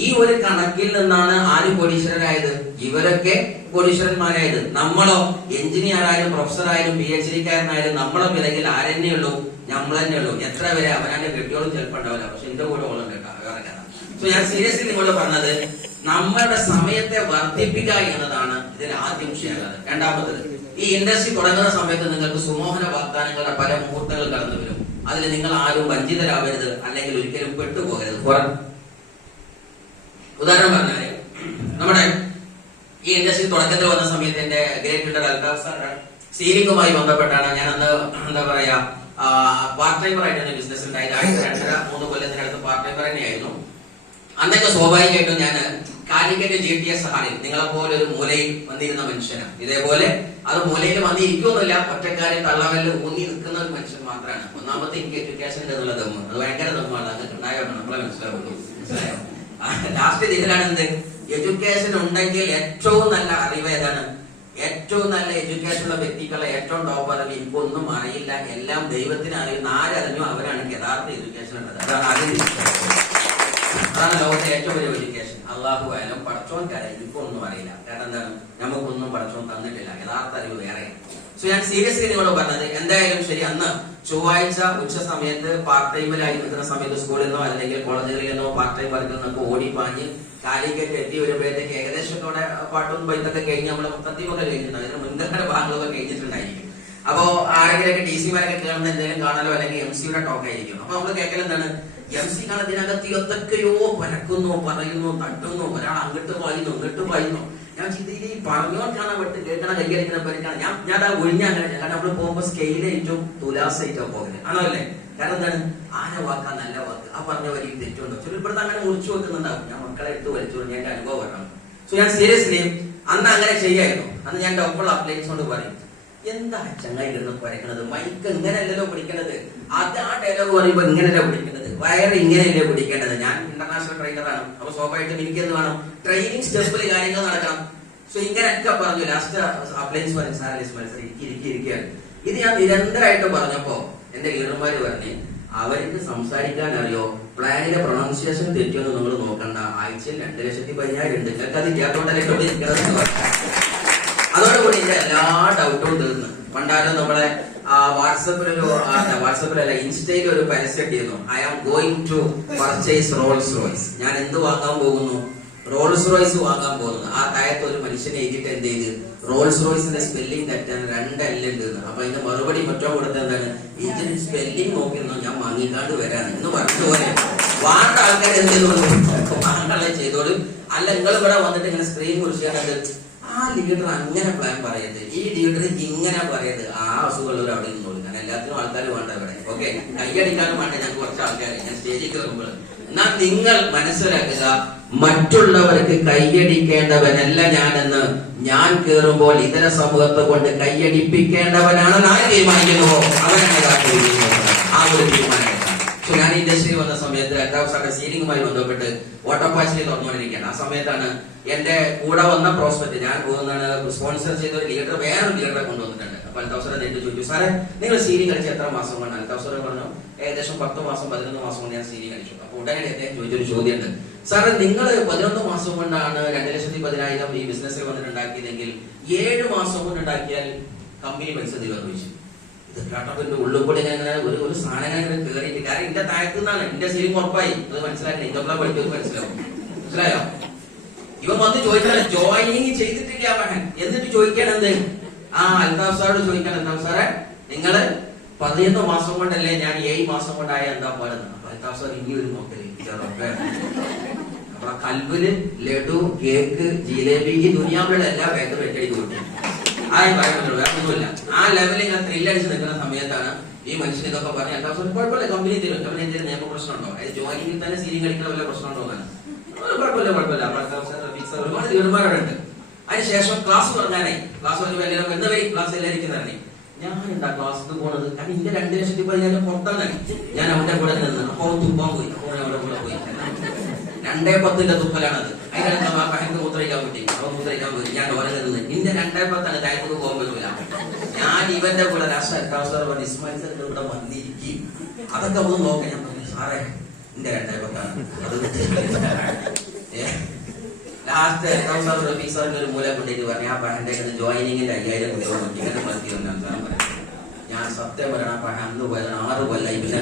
ഈ ഒരു കണക്കിൽ നിന്നാണ് ആര് കോടീശ്വരരായത്? ഇവരൊക്കെ കോടീശ്വരന്മാരായത്. നമ്മളോ എഞ്ചിനീയർ ആയാലും പ്രൊഫസർ ആയാലും PhD കാരനായാലും നമ്മളെ പിറകിൽ ആരെന്നെ ഉള്ളൂ? നമ്മൾ തന്നെ ഉള്ളൂ. എത്ര വരെ അവനാന്റെ കെട്ടിയോളും ചിലപ്പോൾ ഉണ്ടാവില്ല, പക്ഷെ എന്റെ കൂടെ ഓളം കേട്ടോ വേറെ കഥ. സോ ഞാൻ സീരിയസ്ലി നിങ്ങളോട് പറഞ്ഞത് നമ്മളുടെ സമയത്തെ വർദ്ധിപ്പിക്കുക എന്നതാണ് ഇതിൽ ആദ്യം ചെയ്യാനുള്ളത്. രണ്ടാമത്തത്, ഈ ഇൻഡസ്ട്രി തുടങ്ങുന്ന സമയത്ത് നിങ്ങൾക്ക് സുമോഹന വാഗ്ദാനങ്ങളുടെ പല മുഹൂർത്തങ്ങൾ കടന്നു വരും. അതിൽ നിങ്ങൾ ആരും വഞ്ചിതരാവരുത്, അല്ലെങ്കിൽ ഒരിക്കലും പെട്ടുപോകരുത്. ഉദാഹരണം പറഞ്ഞാല്, നമ്മുടെ ഈ ഇൻഡസ്ട്രി തുടക്കത്തിൽ വന്ന സമയത്ത് എന്റെ ഗ്രേറ്റ് ലീഡർ അൽതാഫ് സാറ് സീലിംഗുമായി ബന്ധപ്പെട്ടാണ് ഞാൻ അന്ന് എന്താ പറയാ പാർട്ട് ടൈമർ ആയിട്ടാണ് ബിസിനസ് ഉണ്ടായത്. 2.5-3 കൊല്ലത്തിനടുത്ത് പാർട്ട് ടൈമർ തന്നെയായിരുന്നു. അന്നൊക്കെ സ്വാഭാവികമായിട്ടും ഞാൻ കാലിക്കറ്റ് GTS ഹാളിൽ നിങ്ങളെപ്പോലെ ഒരു മൂലയിൽ വന്നിരുന്ന മനുഷ്യനാണ്. ഇതേപോലെ അത് മൂലയിൽ വന്നിരിക്കുന്നില്ല, ഒറ്റക്കാരിൽ തള്ളവല്ല ഊന്നി നിൽക്കുന്ന ഒരു മനുഷ്യൻ മാത്രമാണ്. ഒന്നാമത്തെ എനിക്ക് എഡ്യൂക്കേഷൻ എന്നുള്ള ദമ്മ്, അത് ഭയങ്കര ദമ്മാണ്. അതൊക്കെ ഉണ്ടായോണ്ട് നമ്മളെ മനസ്സിലാവുള്ളൂ. മനസ്സിലായോ? ലാസ്റ്റ് ഇതിലാണ് എന്ത്? എഡ്യൂക്കേഷൻ ഉണ്ടെങ്കിൽ ഏറ്റവും നല്ല അറിവ് ഏതാണ്? ഏറ്റവും നല്ല എഡ്യൂക്കേഷൻ ഉള്ള വ്യക്തികളെ ഏറ്റവും ടോപ്പ് അറിവ് ഇപ്പൊ ഒന്നും അറിയില്ല, എല്ലാം ദൈവത്തിന് അറിയുന്ന. ആരറിഞ്ഞോ അവരാണ് യഥാർത്ഥ എഡ്യൂക്കേഷൻ ഉള്ളത്. അതാണ് ലോകത്തെ ഏറ്റവും വലിയ എഡ്യൂക്കേഷൻ. അള്ളാഹു ആയാലും പടച്ചോൻ കരയും ഇപ്പൊ ഒന്നും അറിയില്ല. കാരണം എന്താണ്? നമുക്കൊന്നും പടച്ചോൻ തന്നിട്ടില്ല. യഥാർത്ഥ അറിവ് വേറെ. സോ ഞാൻ സീരിയസ്ലി നിങ്ങളോട് പറഞ്ഞത് എന്തായാലും ശരി, അന്ന് ചൊവ്വാഴ്ച ഉച്ച സമയത്ത് പാർട്ട് ടൈമിലായി നിൽക്കുന്ന സമയത്ത് സ്കൂളിൽ നിന്നോ അല്ലെങ്കിൽ കോളേജുകളിൽ നിന്നോ പാർട്ട് ടൈം വർക്കിൽ നിന്നൊക്കെ ഓടി പാഞ്ഞ് കാലിക്കറ്റ് എത്തി വരുമ്പോഴത്തേക്ക് ഏകദേശത്തോടെ പാട്ടും ബൈത്തൊക്കെ കഴിഞ്ഞ് നമ്മള് സത്യമൊക്കെ കഴിഞ്ഞിട്ടുണ്ട്, അതിന് മുൻഗണന ഭാഗങ്ങളൊക്കെ കഴിഞ്ഞിട്ടുണ്ടായിരിക്കും. അപ്പോ ആരെങ്കിലൊക്കെ ടി സിമാരൊക്കെ കേൾക്കുന്ന എന്തെങ്കിലും കാണലോ അല്ലെങ്കിൽ MC-യുടെ ടോക്ക് ആയിരിക്കും. അപ്പൊ നമ്മള് കേൾക്കൽ എന്താണ്, MC കാണതിനകത്ത് എന്തൊക്കെയോ പരക്കുന്നു, പറയുന്നു, തട്ടുന്നു, ഒരാൾ അങ്ങോട്ട് പായുന്നു ഇങ്ങോട്ട് പായുന്നു. ഞാൻ ചിന്തിക്കുന്നത് ഈ പറഞ്ഞോട്ടാണ് വിട്ട് കേൾക്കണ കൈയടിക്കുന്ന പരിക്കാണ്. ഞാൻ ഒഴിഞ്ഞ അങ്ങനെ, കാരണം നമ്മള് പോകുമ്പോ സ്കെയിലേറ്റവും തുലാസായിട്ടാവും പോകുന്നത് ആണോ അല്ലേ? കാരണം എന്താണ്, ആന വാക്കാ നല്ല വാക്ക്, ആ പറഞ്ഞ വരി തെറ്റുണ്ടോ? ചിലപ്പോഴത്തെ അങ്ങനെ മുറിച്ചു വെക്കുന്നുണ്ടാവും. ഞാൻ മക്കളെ എടുത്ത് വലിച്ചു, ഞാൻ എന്റെ അനുഭവം പറയണം. സോ ഞാൻ സീരിയസ്ലി അന്ന് അങ്ങനെ ചെയ്യായിരുന്നു. അന്ന് ഞാൻ ഡോക്ടർ അപ്ലൈൻസ് കൊണ്ട് പറയും, എന്താ ചങ്ങായി ഇരുന്ന് കുറയ്ക്കണത്, മൈക്ക് ഇങ്ങനെയല്ലല്ലോ പിടിക്കണത്, അത് ആ ഡയലോഗ് പറയുമ്പോ ഇങ്ങനെയല്ലേ പിടിക്കേണ്ടത്, വയറ് ഇങ്ങനെയല്ലേ പിടിക്കേണ്ടത്. ഞാൻ ഇന്റർനാഷണൽ ട്രെയിനറാണ്, അപ്പൊ സ്വാഭാവികമായിട്ടും എനിക്ക് എന്ത് വേണം, ട്രെയിനിങ് സ്റ്റെപ്പിൽ കാര്യങ്ങൾ നടക്കണം. സോ ഇങ്ങനെയൊക്കെ പറഞ്ഞു. ലാസ്റ്റ് അപ്ലൈൻസ് പറഞ്ഞു, സാർ ഇരിക്കുകയാണ്. ഇത് ഞാൻ നിരന്തരമായിട്ട് പറഞ്ഞപ്പോ എന്റെ ലീഡർമാര് പറഞ്ഞ്, അവർക്ക് സംസാരിക്കാൻ അറിയോ, പ്ലാനിന്റെ പ്രൊണൗൺസിയേഷൻ തെറ്റിയൊന്നും നിങ്ങൾ നോക്കണ്ട, ആഴ്ചയിൽ 2,14,000 ഉണ്ട്, നിങ്ങൾക്ക് അത് ഇല്ലാത്തോണ്ടല്ലേ ഇരിക്കുന്നത്. അതോടുകൂടി എന്റെ എല്ലാ ഡൗട്ടും തീർന്നു. പണ്ടാരും നമ്മളെ വാട്സപ്പിലല്ല ഇൻസ്റ്റയിൽ ഒരു പരസ്യം ഇട്ടിരുന്നു, I am going to purchase Rolls Royce. ഞാൻ എന്ത് വാങ്ങാൻ പോകുന്നു, റോൾസ് റോയ്സ് വാങ്ങാൻ പോകുന്നു. ആ താഴത്ത് ഒരു മനുഷ്യനെ എഴുതിയിട്ട് എന്ത് ചെയ്ത്, റോൾസ് റോയ്സിന്റെ സ്പെല്ലിംഗ് തെറ്റാണ്, 2 L ഉണ്ട്. അപ്പൊ അതിന്റെ മറുപടി മറ്റോ കൊടുത്ത എന്താണ്, ഇതിന് സ്പെല്ലിംഗ് നോക്കിയിരുന്നോ ഞാൻ വാങ്ങിക്കാണ്ട് വരാണ് എന്ന് പറഞ്ഞതുപോലെ വാണ്ട ആൾക്കാർ എന്ത് ചെയ്തോളൂ, വാങ്ങാനുള്ള ചെയ്തോളൂ. അല്ല നിങ്ങൾ ഇവിടെ വന്നിട്ട് ഇങ്ങനെ സ്ക്രീൻ കുറിച്ച് ആ ലീഡർ അങ്ങനെ പ്ലാൻ പറയരുത്, ഈ ലീഡർ ഇങ്ങനെ പറയരുത്, ആ അസുഖമുള്ളവർ അവിടെ നിന്നോളൂ. കാരണം എല്ലാത്തിനും ആൾക്കാർ വേണ്ട ഇവിടെ. ഓക്കെ, കൈയടിക്കാനും വേണ്ട ഞങ്ങൾക്ക് കുറച്ച് ആൾക്കാർ ഞാൻ സ്റ്റേജിൽ കയറുമ്പോൾ. എന്നാൽ നിങ്ങൾ മനസ്സിലാക്കുക, മറ്റുള്ളവർക്ക് കൈയടിക്കേണ്ടവനല്ല ഞാനെന്ന്. ഞാൻ കയറുമ്പോൾ ഇതര സമൂഹത്തെ കൊണ്ട് കൈയടിപ്പിക്കേണ്ടവനാണ് ഞാൻ തീരുമാനിക്കുന്നുവോ അവനാണ് കാത്തിരിക്കുന്നത്. ആ ഒരു തീരുമാനം. ഞാൻ ഇൻഡസ്ട്രിയിൽ വന്ന സമയത്ത് 2ാം വർഷത്തെ സീലിംഗുമായി ബന്ധപ്പെട്ട് ഓട്ടോപാച്ചിൽ തുറന്നുകൊണ്ടിരിക്കുകയാണ്. ആ സമയത്താണ് എന്റെ കൂടെ വന്ന പ്രോസ്പെക്ട്, ഞാൻ സ്പോൺസർ ചെയ്ത ഒരു ലീഡർ വേറൊരു ലീഡറെ കൊണ്ടുവന്നിട്ടുണ്ട്. അപ്പൊ അൽത്തവസരം നേരിട്ട് ചോദിച്ചു, സാറേ നിങ്ങൾ സീലിംഗ് കളിച്ച് എത്ര മാസം കൊണ്ട്? അൽത്തവസരം പറഞ്ഞു, ഏകദേശം 10 മാസം 11 മാസം കൊണ്ട് ഞാൻ സീലിംഗ് കളിച്ചു. അപ്പൊ ഉടനെ അദ്ദേഹം ചോദിച്ചൊരു ചോദ്യമുണ്ട്, സാറേ നിങ്ങൾ 11 മാസം കൊണ്ടാണ് 2,10,000 ഈ ബിസിനസ്സിൽ വന്നിട്ടുണ്ടാക്കിയതെങ്കിൽ 7 മാസം കൊണ്ട് ഉണ്ടാക്കിയാൽ കമ്പനി പൈസ തീർന്നു ചോദിച്ചു. കേട്ടപ്പോ ഉള്ളിൽ കൂടെ ഞാൻ ഒരു സാധനം കയറിയിട്ട്, കാരണം എന്റെ താഴത്തു നിന്നാണ് എന്റെ സീലിംഗ് ഉറപ്പായി. അത് മനസ്സിലാക്കണം, ഇന്റർപ്ലാ പഠിച്ചത് മനസ്സിലായോ? ഇവൻ വന്ന് ചോദിച്ചാൽ ജോയിനിങ് ചെയ്തിട്ടില്ല മകൻ, എന്നിട്ട് ചോദിക്കണെന്ത്, അൽതാഫ് സാറോട് ചോദിക്കണം, അൽതാഫ് സാറേ നിങ്ങള് 11 മാസം കൊണ്ടല്ലേ ഞാൻ 7 മാസം കൊണ്ടായ എന്താ പാടുന്നത്? അപ്പൊ അൽതാഫ് സാർ ഇനി ഒരു നോക്കല്, അപ്പൊ കൽബില് ലഡു, കേക്ക്, ജിലേബി, ഈ ദുനിയാവിലുള്ള എല്ലാ ബേക്കറി വെച്ചടി കൂട്ടി ആയി പറയുന്നുള്ളൂ, വേറെ ഒന്നുമില്ല. ആ ലെവലിൽ ഇങ്ങനെ ത്രില്ലടിച്ച് നിൽക്കുന്ന സമയത്താണ് ഈ മനുഷ്യൻ ഇതൊക്കെ പറഞ്ഞ അൽതാഫ് കുഴപ്പമില്ല, കമ്പനി തരും, കമ്പനി എന്തെങ്കിലും നിയമ പ്രശ്നമുണ്ടോ, അത് ജോയിനിങ്ങിൽ തന്നെ സീലിംഗ് കളിക്കുന്ന വല്ല പ്രശ്നമുണ്ടോ എന്നാണ്. കുഴപ്പമില്ല. ഒരുപാട് തീരുമാനങ്ങളുണ്ട്. അതിനുശേഷം ക്ലാസ് പറഞ്ഞാനായി, ക്ലാസ് പറഞ്ഞ എല്ലാവരും എന്നവരെ ക്ലാസ് എല്ലാവരിക്കുന്നതാണ്. ഞാൻ എന്താ ക്ലാസ്സിൽ പോണത്, കാരണം ഇന്റെ 2,10,000 പുറത്താണ്. ഞാൻ അവന്റെ കൂടെ നിന്ന്, അപ്പൊ അവൻ തുപ്പാൻ പോയി, അപ്പോൾ അവരുടെ കൂടെ പോയി. 2,10 തുപ്പലാണത്. അതിനകത്ത് ആ പഹക്ക് മൂത്രയിക്കാൻ പറ്റി, അവൻ മൂത്രയിക്കാൻ പോയി, ഞാൻ ഓരോ നിന്ന് ഇന്റെ 2,10 താഴത്തേക്ക് പോകാൻ പറ്റൂല. ഞാൻ ഇവന്റെ കൂടെ ലാസ്റ്റ് പറഞ്ഞ ഇസ്മായിൽ സാറിന്റെ കൂടെ വന്നിരിക്കും. അതൊക്കെ ഒന്ന് നോക്കാൻ ഞാൻ പറഞ്ഞു, സാറേ എന്റെ 2,10 ലാസ്റ്റ് ഫീസറിന്റെ ഒരു മൂല കൊണ്ടേക്ക് പറഞ്ഞു, ആ പഹന്റെ ജോയിനിങ്ങിന്റെ 5,000 രൂപ ഇങ്ങനെ മതി എന്നാണ് ഞാൻ പറയുന്നത്. ഞാൻ സത്യം പറയണം, ആ പഹ അന്ന് പോയത് 6 കൊല്ലായി. പിന്നെ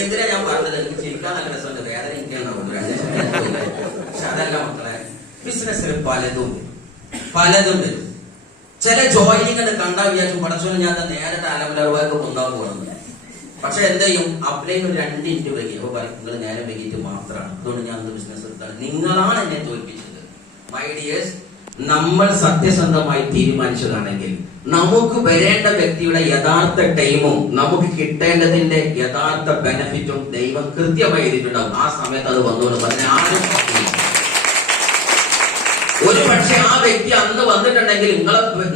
എന്തിനാ ഞാൻ പറഞ്ഞത്, എനിക്ക് ചിരിക്കാൻ നല്ല രസമുണ്ട്, വേദന എനിക്കുണ്ടാവും. പക്ഷെ അതല്ല മക്കളെ, ബിസിനസ്സിൽ പലതും വരും. ചില ജോയിനിങ്ങൾ കണ്ടാൽ വിചാരിച്ചു പടച്ചോനെ ഞാൻ നേരത്തെ അലമലർക്ക് കൊണ്ടാൻ പോകുന്നത്. പക്ഷെ എന്ത് ചെയ്യും, അപ്ലൈ ഒരു 2 മിനിറ്റ് വൈകി, അപ്പൊ പറയും നിങ്ങൾ നേരെ വൈകിട്ട് മാത്രമാണ്, അതുകൊണ്ട് ഞാൻ ബിസിനസ് എടുത്താണ്. നിങ്ങളാണ് എന്നെ തോൽപ്പിച്ചത്. മൈ ഡിയേഴ്സ്, നമ്മൾ സത്യസന്ധമായി തീരുമാനിച്ചതാണെങ്കിൽ നമുക്ക് വരേണ്ട വ്യക്തിയുടെ യഥാർത്ഥ ടൈമും നമുക്ക് കിട്ടേണ്ടതിന്റെ യഥാർത്ഥ ബെനഫിറ്റും ദൈവം കൃത്യമായി എഴുതിയിട്ടുണ്ടാവും. ആ സമയത്ത് അത് വന്നോളൂ പറഞ്ഞ ആരും. ഒരു പക്ഷെ ആ വ്യക്തി അന്ന് വന്നിട്ടുണ്ടെങ്കിൽ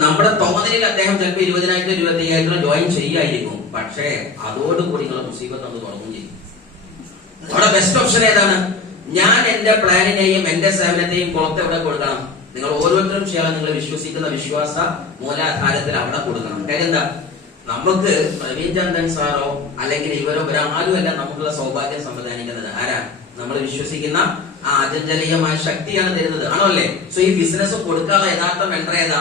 നമ്മുടെ തോന്നലിൽ അദ്ദേഹം ചിലപ്പോൾ 20,000 25,000 ജോയിൻ ചെയ്യായിരിക്കും. പക്ഷേ അതോടുകൂടി നിങ്ങളെ മുസീബത്ത് അന്ന് തുടങ്ങും ചെയ്യും. അവിടെ ബെസ്റ്റ് ഓപ്ഷൻ ഏതാണ്? ഞാൻ എന്റെ പ്ലാനിനെയും എന്റെ സേവനത്തെയും പുറത്ത് എവിടെ കൊടുക്കണം? നിങ്ങൾ ഓരോരുത്തരും ചെയ്യാൻ നിങ്ങൾ വിശ്വസിക്കുന്ന വിശ്വാസ മൂലാധാരത്തിൽ അവിടെ കൊടുക്കണം. കാര്യം എന്താ, നമുക്ക് പ്രവീൺ ചന്ദ്രൻ സാറോ അല്ലെങ്കിൽ ഇവരോ ആരുമല്ല നമുക്കുള്ള സൗഭാഗ്യം സംവിധാനിക്കുന്നത്. ആരാ? നമ്മൾ വിശ്വസിക്കുന്ന ആ അചഞ്ചലീയമായ ശക്തിയാണ് തരുന്നത്, ആണോ അല്ലേ? സോ ഈ ബിസിനസ് കൊടുക്കാനുള്ള യഥാർത്ഥ മെൻഡർ ഏതാ?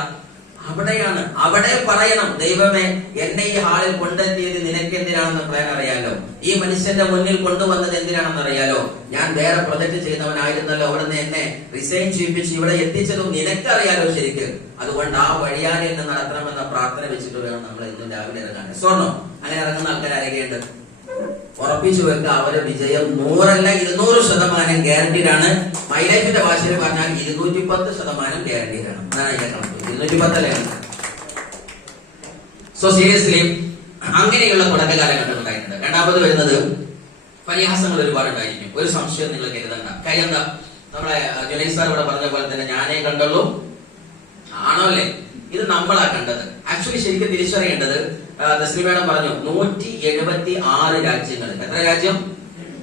അവിടെയാണ്. അവിടെ പറയണം, ദൈവമേ എന്നെ ഈ ഹാളിൽ കൊണ്ടെത്തിയത് നിനക്ക് എന്തിനാണെന്ന് പറയാൻ അറിയാലോ, ഈ മനുഷ്യന്റെ മുന്നിൽ കൊണ്ടുവന്നത് എന്തിനാണെന്ന് അറിയാലോ, ഞാൻ വേറെ പ്രൊജക്ട് ചെയ്യുന്നവനായിരുന്നല്ലോ, അവിടെ നിന്ന് എന്നെ റിസൈൻ ചെയ്യിപ്പിച്ച് ഇവിടെ എത്തിച്ചതും നിനക്കറിയാലോ ശരിക്ക്. അതുകൊണ്ട് ആ വഴിയാലെ എന്നെ നടത്തണമെന്ന പ്രാർത്ഥന വെച്ചിട്ട് വേണം നമ്മൾ ഇന്നും രാവിലെ ഇറങ്ങാൻ. സ്വർണ്ണം അങ്ങനെ ഇറങ്ങുന്ന ആൾക്കാർ ആരൊക്കെയുണ്ട്? ഉറപ്പിച്ചു വെക്കുക, അവരെ വിജയം 100 അല്ല 200% ഗ്യാരണ്ടീഡ് ആണ്. മൈ ലൈഫിന്റെ ഭാഷയിൽ പറഞ്ഞാൽ 210% ഗ്യാരണ്ടീഡ് ആണ്. അതാണ് അതിന്റെ കണക്ക്. 210 അല്ലേ? സോ സീരിയസ്ലി അങ്ങനെയുള്ള തുടക്ക കാലഘട്ടം ഉണ്ടായിട്ടുണ്ട്. രണ്ടാമത് വരുന്നത് പരിഹാസങ്ങൾ ഒരുപാട് ഉണ്ടായിരിക്കും. ഒരു സംശയം നിങ്ങൾ കരുതണ്ട. കാര്യം എന്താ? നമ്മളെ ജുനൈദ് സാർ ഇവിടെ പറഞ്ഞ പോലെ തന്നെ ഞാനേ കണ്ടുള്ളൂ, ആണോ അല്ലേ? ഇത് നമ്മളാ കണ്ടത്. ആക്ച്വലി ശരിക്കും തിരിച്ചറിയേണ്ടത്, നസ്രി മേഡം പറഞ്ഞു 176 രാജ്യങ്ങൾ. എത്ര രാജ്യം?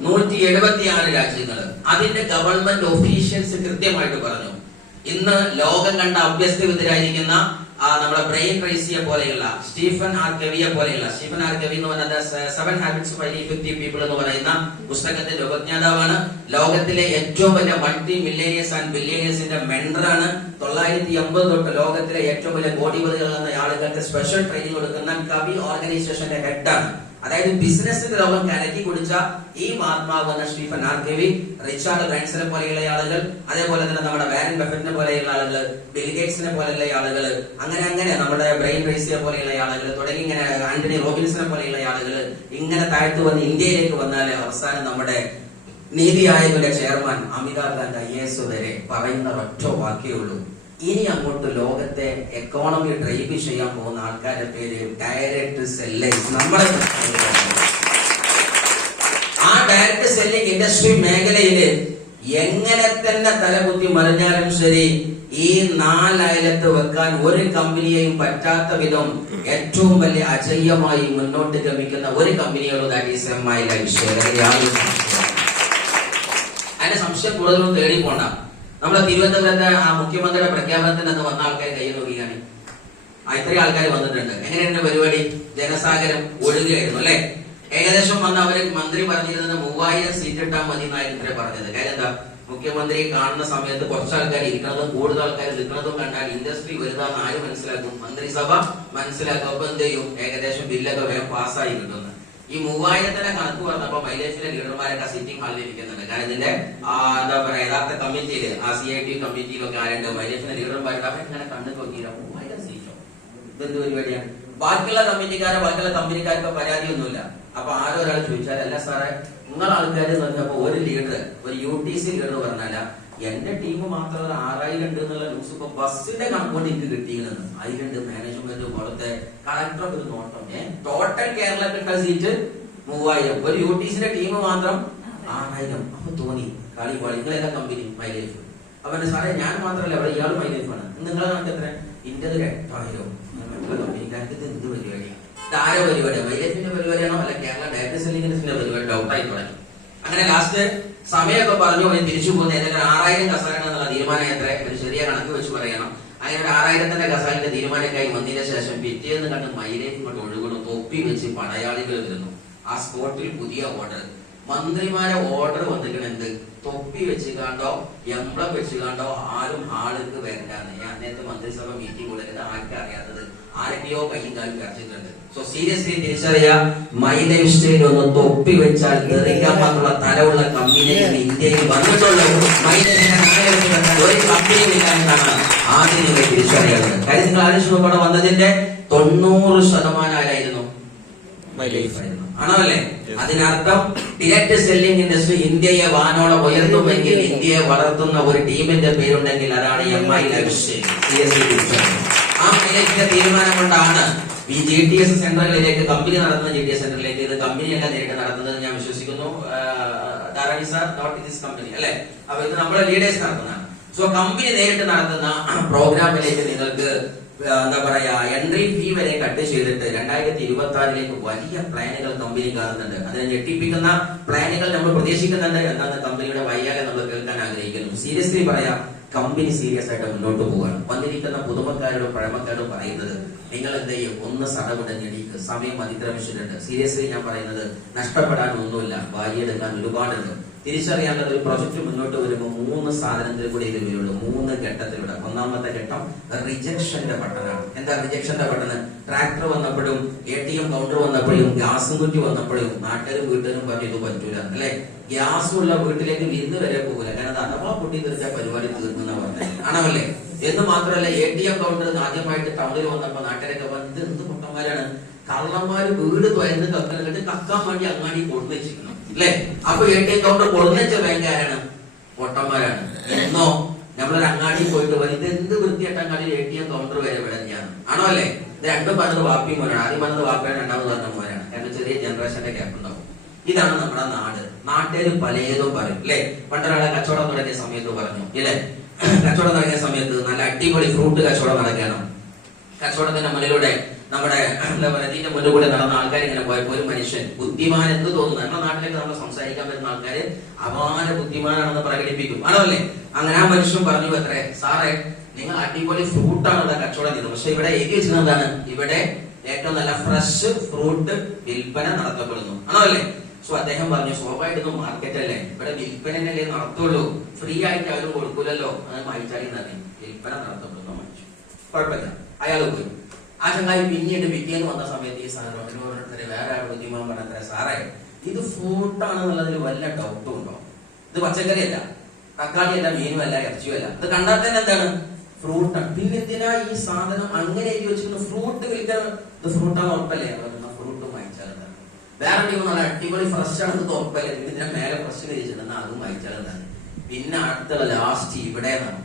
176 രാജ്യങ്ങൾ. അതിന്റെ ഗവൺമെന്റ് ഒഫീഷ്യൽസ് കൃത്യമായിട്ട് പറഞ്ഞു, ഇന്ന് ലോകം കണ്ട അഭ്യസ്തവിദ്യരായിരിക്കുന്ന നമ്മുടെ ബ്രെയിൻ ട്രേസിയെ പോലെയുള്ള സ്റ്റീഫൻ ആർ കെവിയെ പോലെയുള്ള, സ്റ്റീഫൻ ആർ കെവി എന്ന് പറയുന്നത് 7 habits of highly effective people എന്ന് പറയുന്ന പുസ്തകത്തിന്റെ ഉപജ്ഞാതാവാണ്. ലോകത്തിലെ ഏറ്റവും വലിയ മൾട്ടി മില്ലേനിയേഴ്സ് ആൻഡ് ബില്ലേനിയേഴ്സിന്റെ മെന്ററാണ്. 980 തൊട്ട് ലോകത്തിലെ ഏറ്റവും വലിയ ബോഡി ബിൽഡറുകൾ എന്ന ആളുകൾക്ക് സ്പെഷ്യൽ ട്രെയിനിങ് കൊടുക്കുന്ന കവി ഓർഗനൈസേഷന്റെ ഹെഡാണ്. അതായത് ബിസിനസിന്റെ ലോകം കലക്കി കുടിച്ച ഈ മഹാത്മാവ് എന്ന സ്റ്റീഫൻ ആർ കെവി, റിച്ചാർഡ് ബ്രാൻസനെ പോലെയുള്ള ആളുകൾ, അതേപോലെ തന്നെ നമ്മുടെ വാരൻ ബഫറ്റിനെ പോലെയുള്ള ആളുകൾ, ബിൽഗേറ്റ്സിനെ പോലെയുള്ള ആളുകൾ, അങ്ങനെ നമ്മുടെ ബ്രെയിൻ ട്രേസിയെ പോലെയുള്ള ആളുകൾ തുടങ്ങി ഇങ്ങനെ ആന്റണി റോബിൻസിനെ പോലെയുള്ള ആളുകൾ ഇങ്ങനെ താഴ്ത്തു വന്ന് ഇന്ത്യയിലേക്ക് വന്നാൽ അവസാനം നമ്മുടെ നീതി ആയോഗിന്റെ ചെയർമാൻ അമിതാഭ് കാന്ത് IAS വരെ പറയുന്ന ഒറ്റ വാക്കേ ഉള്ളൂ, ഇനി അങ്ങോട്ട് ലോകത്തെ എക്കോണമി ഡ്രൈവ് ചെയ്യാൻ പോകുന്ന ആൾക്കാരുടെ പേര് ഡയറക്ട് സെല്ലേഴ്സ്. നമ്മളെ ആ ഡയറക്ട് സെല്ലിംഗ് ഇൻഡസ്ട്രി മേഖലയില് എങ്ങനെ തന്നെ തലകുത്തി മറിഞ്ഞാലും ശരി, ഈ 4 അയലത്ത് വെക്കാൻ ഒരു കമ്പനിയെയും പറ്റാത്ത വിധം ഏറ്റവും വലിയ അജയ്യമായി മുന്നോട്ട് ഗമിക്കുന്ന ഒരു കമ്പനിയുള്ളൂ, ദാറ്റ് ഈസ് MI ലൈഫ്. അതിന്റെ സംശയം കൂടുതലൊന്നും തേടി പോണ്ട. നമ്മുടെ തിരുവനന്തപുരത്തെ ആ മുഖ്യമന്ത്രിയുടെ പ്രഖ്യാപനത്തിന് അന്ന് വന്ന ആൾക്കാർ കൈ നോക്കിയാണ്. ഇത്രയും ആൾക്കാർ വന്നിട്ടുണ്ട്. എങ്ങനെയാണ് പരിപാടി? ജനസാഗരം ഒഴുകുകയായിരുന്നു അല്ലെ? ഏകദേശം വന്ന് അവര് മന്ത്രി പറഞ്ഞിരുന്നത് 3000 സീറ്റ് ഇട്ടാൽ മതി എന്നായിരുന്നു ഇത്ര പറഞ്ഞത്. കാര്യം എന്താ? മുഖ്യമന്ത്രിയെ കാണുന്ന സമയത്ത് കുറച്ച് ആൾക്കാർ ഇരിക്കുന്നതും കൂടുതൽ ആൾക്കാർ നിൽക്കുന്നതും കണ്ടാൽ ഇൻഡസ്ട്രി വലുതാന്ന് ആര് മനസ്സിലാക്കും? മന്ത്രിസഭ മനസ്സിലാക്കും. അപ്പൊ എന്ത് ചെയ്യും? ഏകദേശം ബില്ലൊക്കെ വേഗം പാസ്സായി കിട്ടുന്നു. ഈ 3000ന്റെ കണക്ക് പറഞ്ഞപ്പോ മൈലേജിലെ ലീഡർമാരൊക്കെ സിറ്റിംഗ് ഹാളിൽ ഇരിക്കുന്നുണ്ട്. കാരണം ഇതിന്റെ എന്താ പറയാ യഥാർത്ഥ കമ്മിറ്റിയില്, ആ CIT കമ്മിറ്റിയിലൊക്കെ ആരുണ്ട്? മൈലേജിലെ ലീഡർമാരുടെ അവരിങ്ങനെ കണ്ണു നോക്കിയില്ല, 3000 സീറ്റോ, ഇതെന്ത് പരിപാടിയാണ്? ബാക്കിയുള്ള കമ്മിറ്റിക്കാരോ ബാക്കിയുള്ള കമ്പനിക്കാർക്കോ പരാതിയൊന്നുമില്ല. അപ്പൊ ആരോ ഒരാൾ ചോദിച്ചാൽ, അല്ല സാറേ നിങ്ങൾ ആൾക്കാർ എന്ന് പറഞ്ഞപ്പോ ഒരു ലീഡർ, ഒരു UTC ലീഡർ പറഞ്ഞാല എന്റെ ടീം മാത്രം 6000 ഉണ്ട് എന്നുള്ള ന്യൂസ് ഇപ്പൊ ബസ്സിന്റെ കണക്കുകൊണ്ട് എനിക്ക് കിട്ടിയിരുന്നത്. അതിലുണ്ട് മാനേജ്മെന്റ് പുറത്തെ കളക്ടർ ഒരു നോട്ടം. ടോട്ടൽ കേരള കിട്ടുന്ന സീറ്റ് 3000, ഒരു UTCന്റെ ടീം മാത്രം 6000. അപ്പൊ തോന്നി കളി പാളി. നിങ്ങളെല്ലാം കമ്പനി മൈ ലൈഫ്. അപ്പൊ സാറേ ഞാൻ മാത്രമല്ല അവിടെ ഇയാൾ മൈ ലൈഫാണ്. നിങ്ങളെ കണക്ക് എത്ര? ഇന്റത് 8000. മറ്റുള്ള കമ്പനിക്കാർക്ക് ഇത് എന്ത് പരിപാടിയാണ്? താര പരിപാടിയാണ്? മൈ ലൈഫിന്റെ പരിപാടിയാണോ അല്ല കേരള ഡയറക്ട് സെല്ലിംഗിന്റെ പരിപാടി? ഡൗട്ടായി തുടങ്ങി. അങ്ങനെ ലാസ്റ്റ് സമയമൊക്കെ പറഞ്ഞു തിരിച്ചു പോകുന്ന ഏതെങ്കിലും 6000 കസാല എന്നുള്ള തീരുമാനം എത്ര? ഒരു ചെറിയ കണക്ക് വെച്ച് പറയണം. അങ്ങനെ ഒരു 6000ന്റെ കസാലിന്റെ തീരുമാനക്കായി വന്നതിന് ശേഷം പിറ്റേന്ന് കണ്ട് മൈലേക്ക് കൊണ്ട് ഒഴുകുന്നു. തൊപ്പി വെച്ച് പടയാളികൾ വരുന്നു. ആ സ്പോട്ടിൽ പുതിയ ഓർഡർ. മന്ത്രിമാരെ ഓർഡർ വന്നിരിക്കണം എന്ത്? തൊപ്പി വെച്ച് കാണ്ടോ എംബ്ലം വെച്ച് കാണ്ടോ ആരും ആൾക്ക് വരണ്ടാന്ന്. ഞാൻ അന്നേരത്തെ മന്ത്രിസഭ മീറ്റിംഗ് കൊടുക്കുന്നത് ആർക്കും അറിയാത്തത് ആരൊക്കെയോ കയ്യും കാലും കറച്ചിട്ടുണ്ട്. സോ സീരിയസ്ലി തിരിച്ചറിയാ, മൈ ലൈഫ് സ്റ്റൈൽ ഒന്ന് തൊപ്പി വെച്ചാൽ തെറിക്കാൻ മാത്രമുള്ള തലമുള്ള കമ്പനികൾ ഇന്ത്യയിൽ വന്നിട്ടുള്ളൂ. മൈ ലൈഫിനെ ഒരു കമ്പനിയും ഇല്ല എന്നാണ് ആദ്യം നിങ്ങൾ തിരിച്ചറിയുന്നത്. കാര്യം നിങ്ങൾ ആലോചിച്ച് നോക്കണം, വന്നതിന്റെ 90% ആരായിരുന്നു? മൈ ലൈഫ് ആയിരുന്നു, ആണോ അല്ലേ? അതിനർത്ഥം ഡയറക്ട് സെല്ലിംഗ് ഇൻഡസ്ട്രി ഇന്ത്യയെ വാനോളം ഉയർത്തുമെങ്കിൽ, ഇന്ത്യയെ വളർത്തുന്ന ഒരു ടീമിന്റെ പേരുണ്ടെങ്കിൽ അതാണ് MI ലൈഫ് സ്റ്റൈൽ. ആ മൈലേജിന്റെ തീരുമാനം കൊണ്ടാണ് ഈ GTS സെന്ററുകളിലേക്ക് കമ്പനി നടത്തുന്ന GTS സെന്ററിലേക്ക് ഇത് കമ്പനിയല്ല നേരിട്ട് നടത്തുന്നത് ഞാൻ വിശ്വസിക്കുന്നു. Dharavi sir not this company അല്ലെ? അപ്പൊ ഇത് നമ്മുടെ ലീഡേഴ്സ് നടത്തുന്നതാണ്. സോ കമ്പനി നേരിട്ട് നടത്തുന്ന പ്രോഗ്രാമിലേക്ക് നിങ്ങൾക്ക് എന്താ പറയാ എൻട്രി ഫീ വരെ കട്ട് ചെയ്തിട്ട് 2026 വലിയ പ്ലാനുകൾ കമ്പനി കാണുന്നുണ്ട്. അതിനെ ഞെട്ടിപ്പിക്കുന്ന പ്ലാനുകൾ നമ്മൾ പ്രതീക്ഷിക്കുന്നുണ്ട്. എന്നാണ് കമ്പനിയുടെ വയ്യാലെ നമ്മൾ കേൾക്കാൻ ആഗ്രഹിക്കുന്നു. സീരിയസ്ലി പറയാം, കമ്പനി സീരിയസ് ആയിട്ട് മുന്നോട്ട് പോകാൻ വന്നിരിക്കുന്ന പുതുമക്കാരോടും പഴമക്കാരോടും പറയുന്നത്, നിങ്ങൾ എന്ത് ചെയ്യും? ഒന്ന് സടകുടഞ്ഞെണീക്ക്. സമയം അതിക്രമിച്ചിട്ടുണ്ട്. സീരിയസ്ലി ഞാൻ പറയുന്നത്, നഷ്ടപ്പെടാൻ ഒന്നുമില്ല, വാരിയെടുക്കാൻ ഒരുപാടുണ്ട്. തിരിച്ചറിയാനുള്ളത്, ഒരു പ്രൊജക്ട് മുന്നോട്ട് വരുമ്പോൾ 3 സാധനത്തിൽ കൂടി ഇത് വരുള്ളൂ, 3 ഘട്ടത്തിലൂടെ. ഒന്നാമത്തെ ഘട്ടം റിജക്ഷന്റെ ബട്ടനാണ്. എന്താ റിജക്ഷന്റെ ബട്ടണ്? ട്രാക്ടർ വന്നപ്പോഴും, ATM കൗണ്ടർ വന്നപ്പോഴും, ഗ്യാസും കുറ്റി വന്നപ്പോഴും നാട്ടുകാരും വീട്ടുകാരും പറഞ്ഞു ഇത് പറ്റൂല, അല്ലെ? ഗ്യാസുള്ള വീട്ടിലേക്ക് വിരുന്ന് വരെ പോകില്ല, കാരണം അഥവാ പൊട്ടി തീർച്ച പരിപാടി തീർക്കുന്ന പറഞ്ഞത് ആണല്ലേ. എന്ന് മാത്രമല്ല, ATM കൗണ്ടർ ആദ്യമായിട്ട് ടൗണിൽ വന്നപ്പോ നാട്ടുകാരൊക്കെ പറഞ്ഞത് എന്ത് പൊട്ടന്മാരാണ്, കള്ളന്മാര് വീട് തുറന്ന് കക്കലിട്ട് കക്കാൻ വേണ്ടി അങ്ങാടി കൊടുത്തു വെച്ചിരിക്കണം, അല്ലെ? അപ്പൊ ATM കൗണ്ടർ കൊടുന്നെച്ച ബാങ്കാരാണ്, പൊട്ടന്മാരാണ്. എന്നോ നമ്മളൊരു അങ്ങാടി പോയിട്ട് പറയും ഇത് എന്ത് വൃത്തിയായിട്ട് അങ്ങാടി ATM കൗണ്ടർ വരെ വിടഞ്ഞാണ്, ആണോ അല്ലേ? ഇത് രണ്ടും പറഞ്ഞത് വാപ്പി മോനാണ്. ആദ്യം പറഞ്ഞത് വാപ്പയാണ്, രണ്ടാമത് പറഞ്ഞ മോനാണ്. കാരണം ചെറിയ ജനറേഷന്റെ ഗ്യാപ്പ് ഉണ്ടാവും. ഇതാണ് നമ്മുടെ നാട്. നാട്ടുകാർ പലതും പറയും, അല്ലെ? പണ്ടൊരാളെ കച്ചവടം തുടങ്ങിയ സമയത്ത് പറഞ്ഞു, ഇല്ലേ? കച്ചവടം തുടങ്ങിയ സമയത്ത് നല്ല അടിപൊളി ഫ്രൂട്ട് കച്ചവടം നടക്കണം. കച്ചവടത്തിന്റെ മുന്നിലൂടെ നമ്മുടെ എന്താ പറയുക, ഇതിന്റെ മുന്നിൽ കൂടെ നടന്ന ആൾക്കാർ ഇങ്ങനെ പോയപ്പോ ഒരു മനുഷ്യൻ, ബുദ്ധിമാൻ എന്ന് തോന്നുന്നു, നമ്മുടെ നാട്ടിലേക്ക് നമ്മൾ സംസാരിക്കാൻ പറ്റുന്ന ആൾക്കാര് അപാര ബുദ്ധിമാനാണെന്ന് പ്രകടിപ്പിക്കും, ആണോ അല്ലേ? അങ്ങനെ ആ മനുഷ്യൻ പറഞ്ഞു, അത്രേ സാറേ നിങ്ങൾ അടിപൊളി ഫ്രൂട്ടാണ് ഇവിടെ കച്ചവടം ചെയ്തത്, പക്ഷെ ഇവിടെ എഴുതി വെച്ചത് എന്താണ്? ഇവിടെ ഏറ്റവും നല്ല ഫ്രഷ് ഫ്രൂട്ട് വിൽപ്പന നടത്തപ്പെടുന്നു, ആണോ അല്ലേ? സോ അദ്ദേഹം പറഞ്ഞു, സ്വാഭാവികമായിട്ടും മാർക്കറ്റ് അല്ലേ, ഇവിടെ വിൽപ്പനല്ലേ നടത്തുള്ളൂ, ഫ്രീ ആയിട്ട് അവരും കൊടുക്കൂലല്ലോ, അത് വായിച്ചാലും തന്നെ വിൽപ്പന നടത്തപ്പെടുന്നു മനുഷ്യൻ. കുഴപ്പമില്ല, അയാൾ പോയി. ആ ചങ്ങായി പിന്നീട് പിറ്റേന്ന് വന്ന സമയത്ത് ഈ സാധനം വേറെ ആൾ ബുദ്ധിമാൻ പറഞ്ഞ, സാറേ ഇത് ഫ്രൂട്ടാണെന്നുള്ളതിൽ വല്ല ഡൗട്ടും ഉണ്ടോ? ഇത് പച്ചക്കറിയല്ല, തക്കാളിയല്ല, മീനുമല്ല, ഇറച്ചിയുമല്ല, ഇത് കണ്ടാൽ തന്നെ എന്താണ്? ഫ്രൂട്ടാണ്. പിന്നെ എന്തിനാ ഈ സാധനം അങ്ങനെ എഴുതി വെച്ചിരുന്നു? ഫ്രൂട്ട് വിൽക്കാൻ ഇത് ഫ്രൂട്ടാണ് ഉറപ്പല്ലേ? ഫ്രൂട്ട് വാങ്ങിച്ചാൽ എന്താണ്? വേറെ നല്ല അടിപൊളി ഫ്രഷ് ആണ്, ഇത് ഉറപ്പല്ലേ? ഇതിന്റെ മേലെ ഫ്രഷ് കഴിച്ചിട്ടുണ്ടെന്ന് അതും വാങ്ങിച്ചാൽ എന്താണ്? പിന്നെ അടുത്തുള്ള ലാസ്റ്റ് ഇവിടെ നിന്നാണ്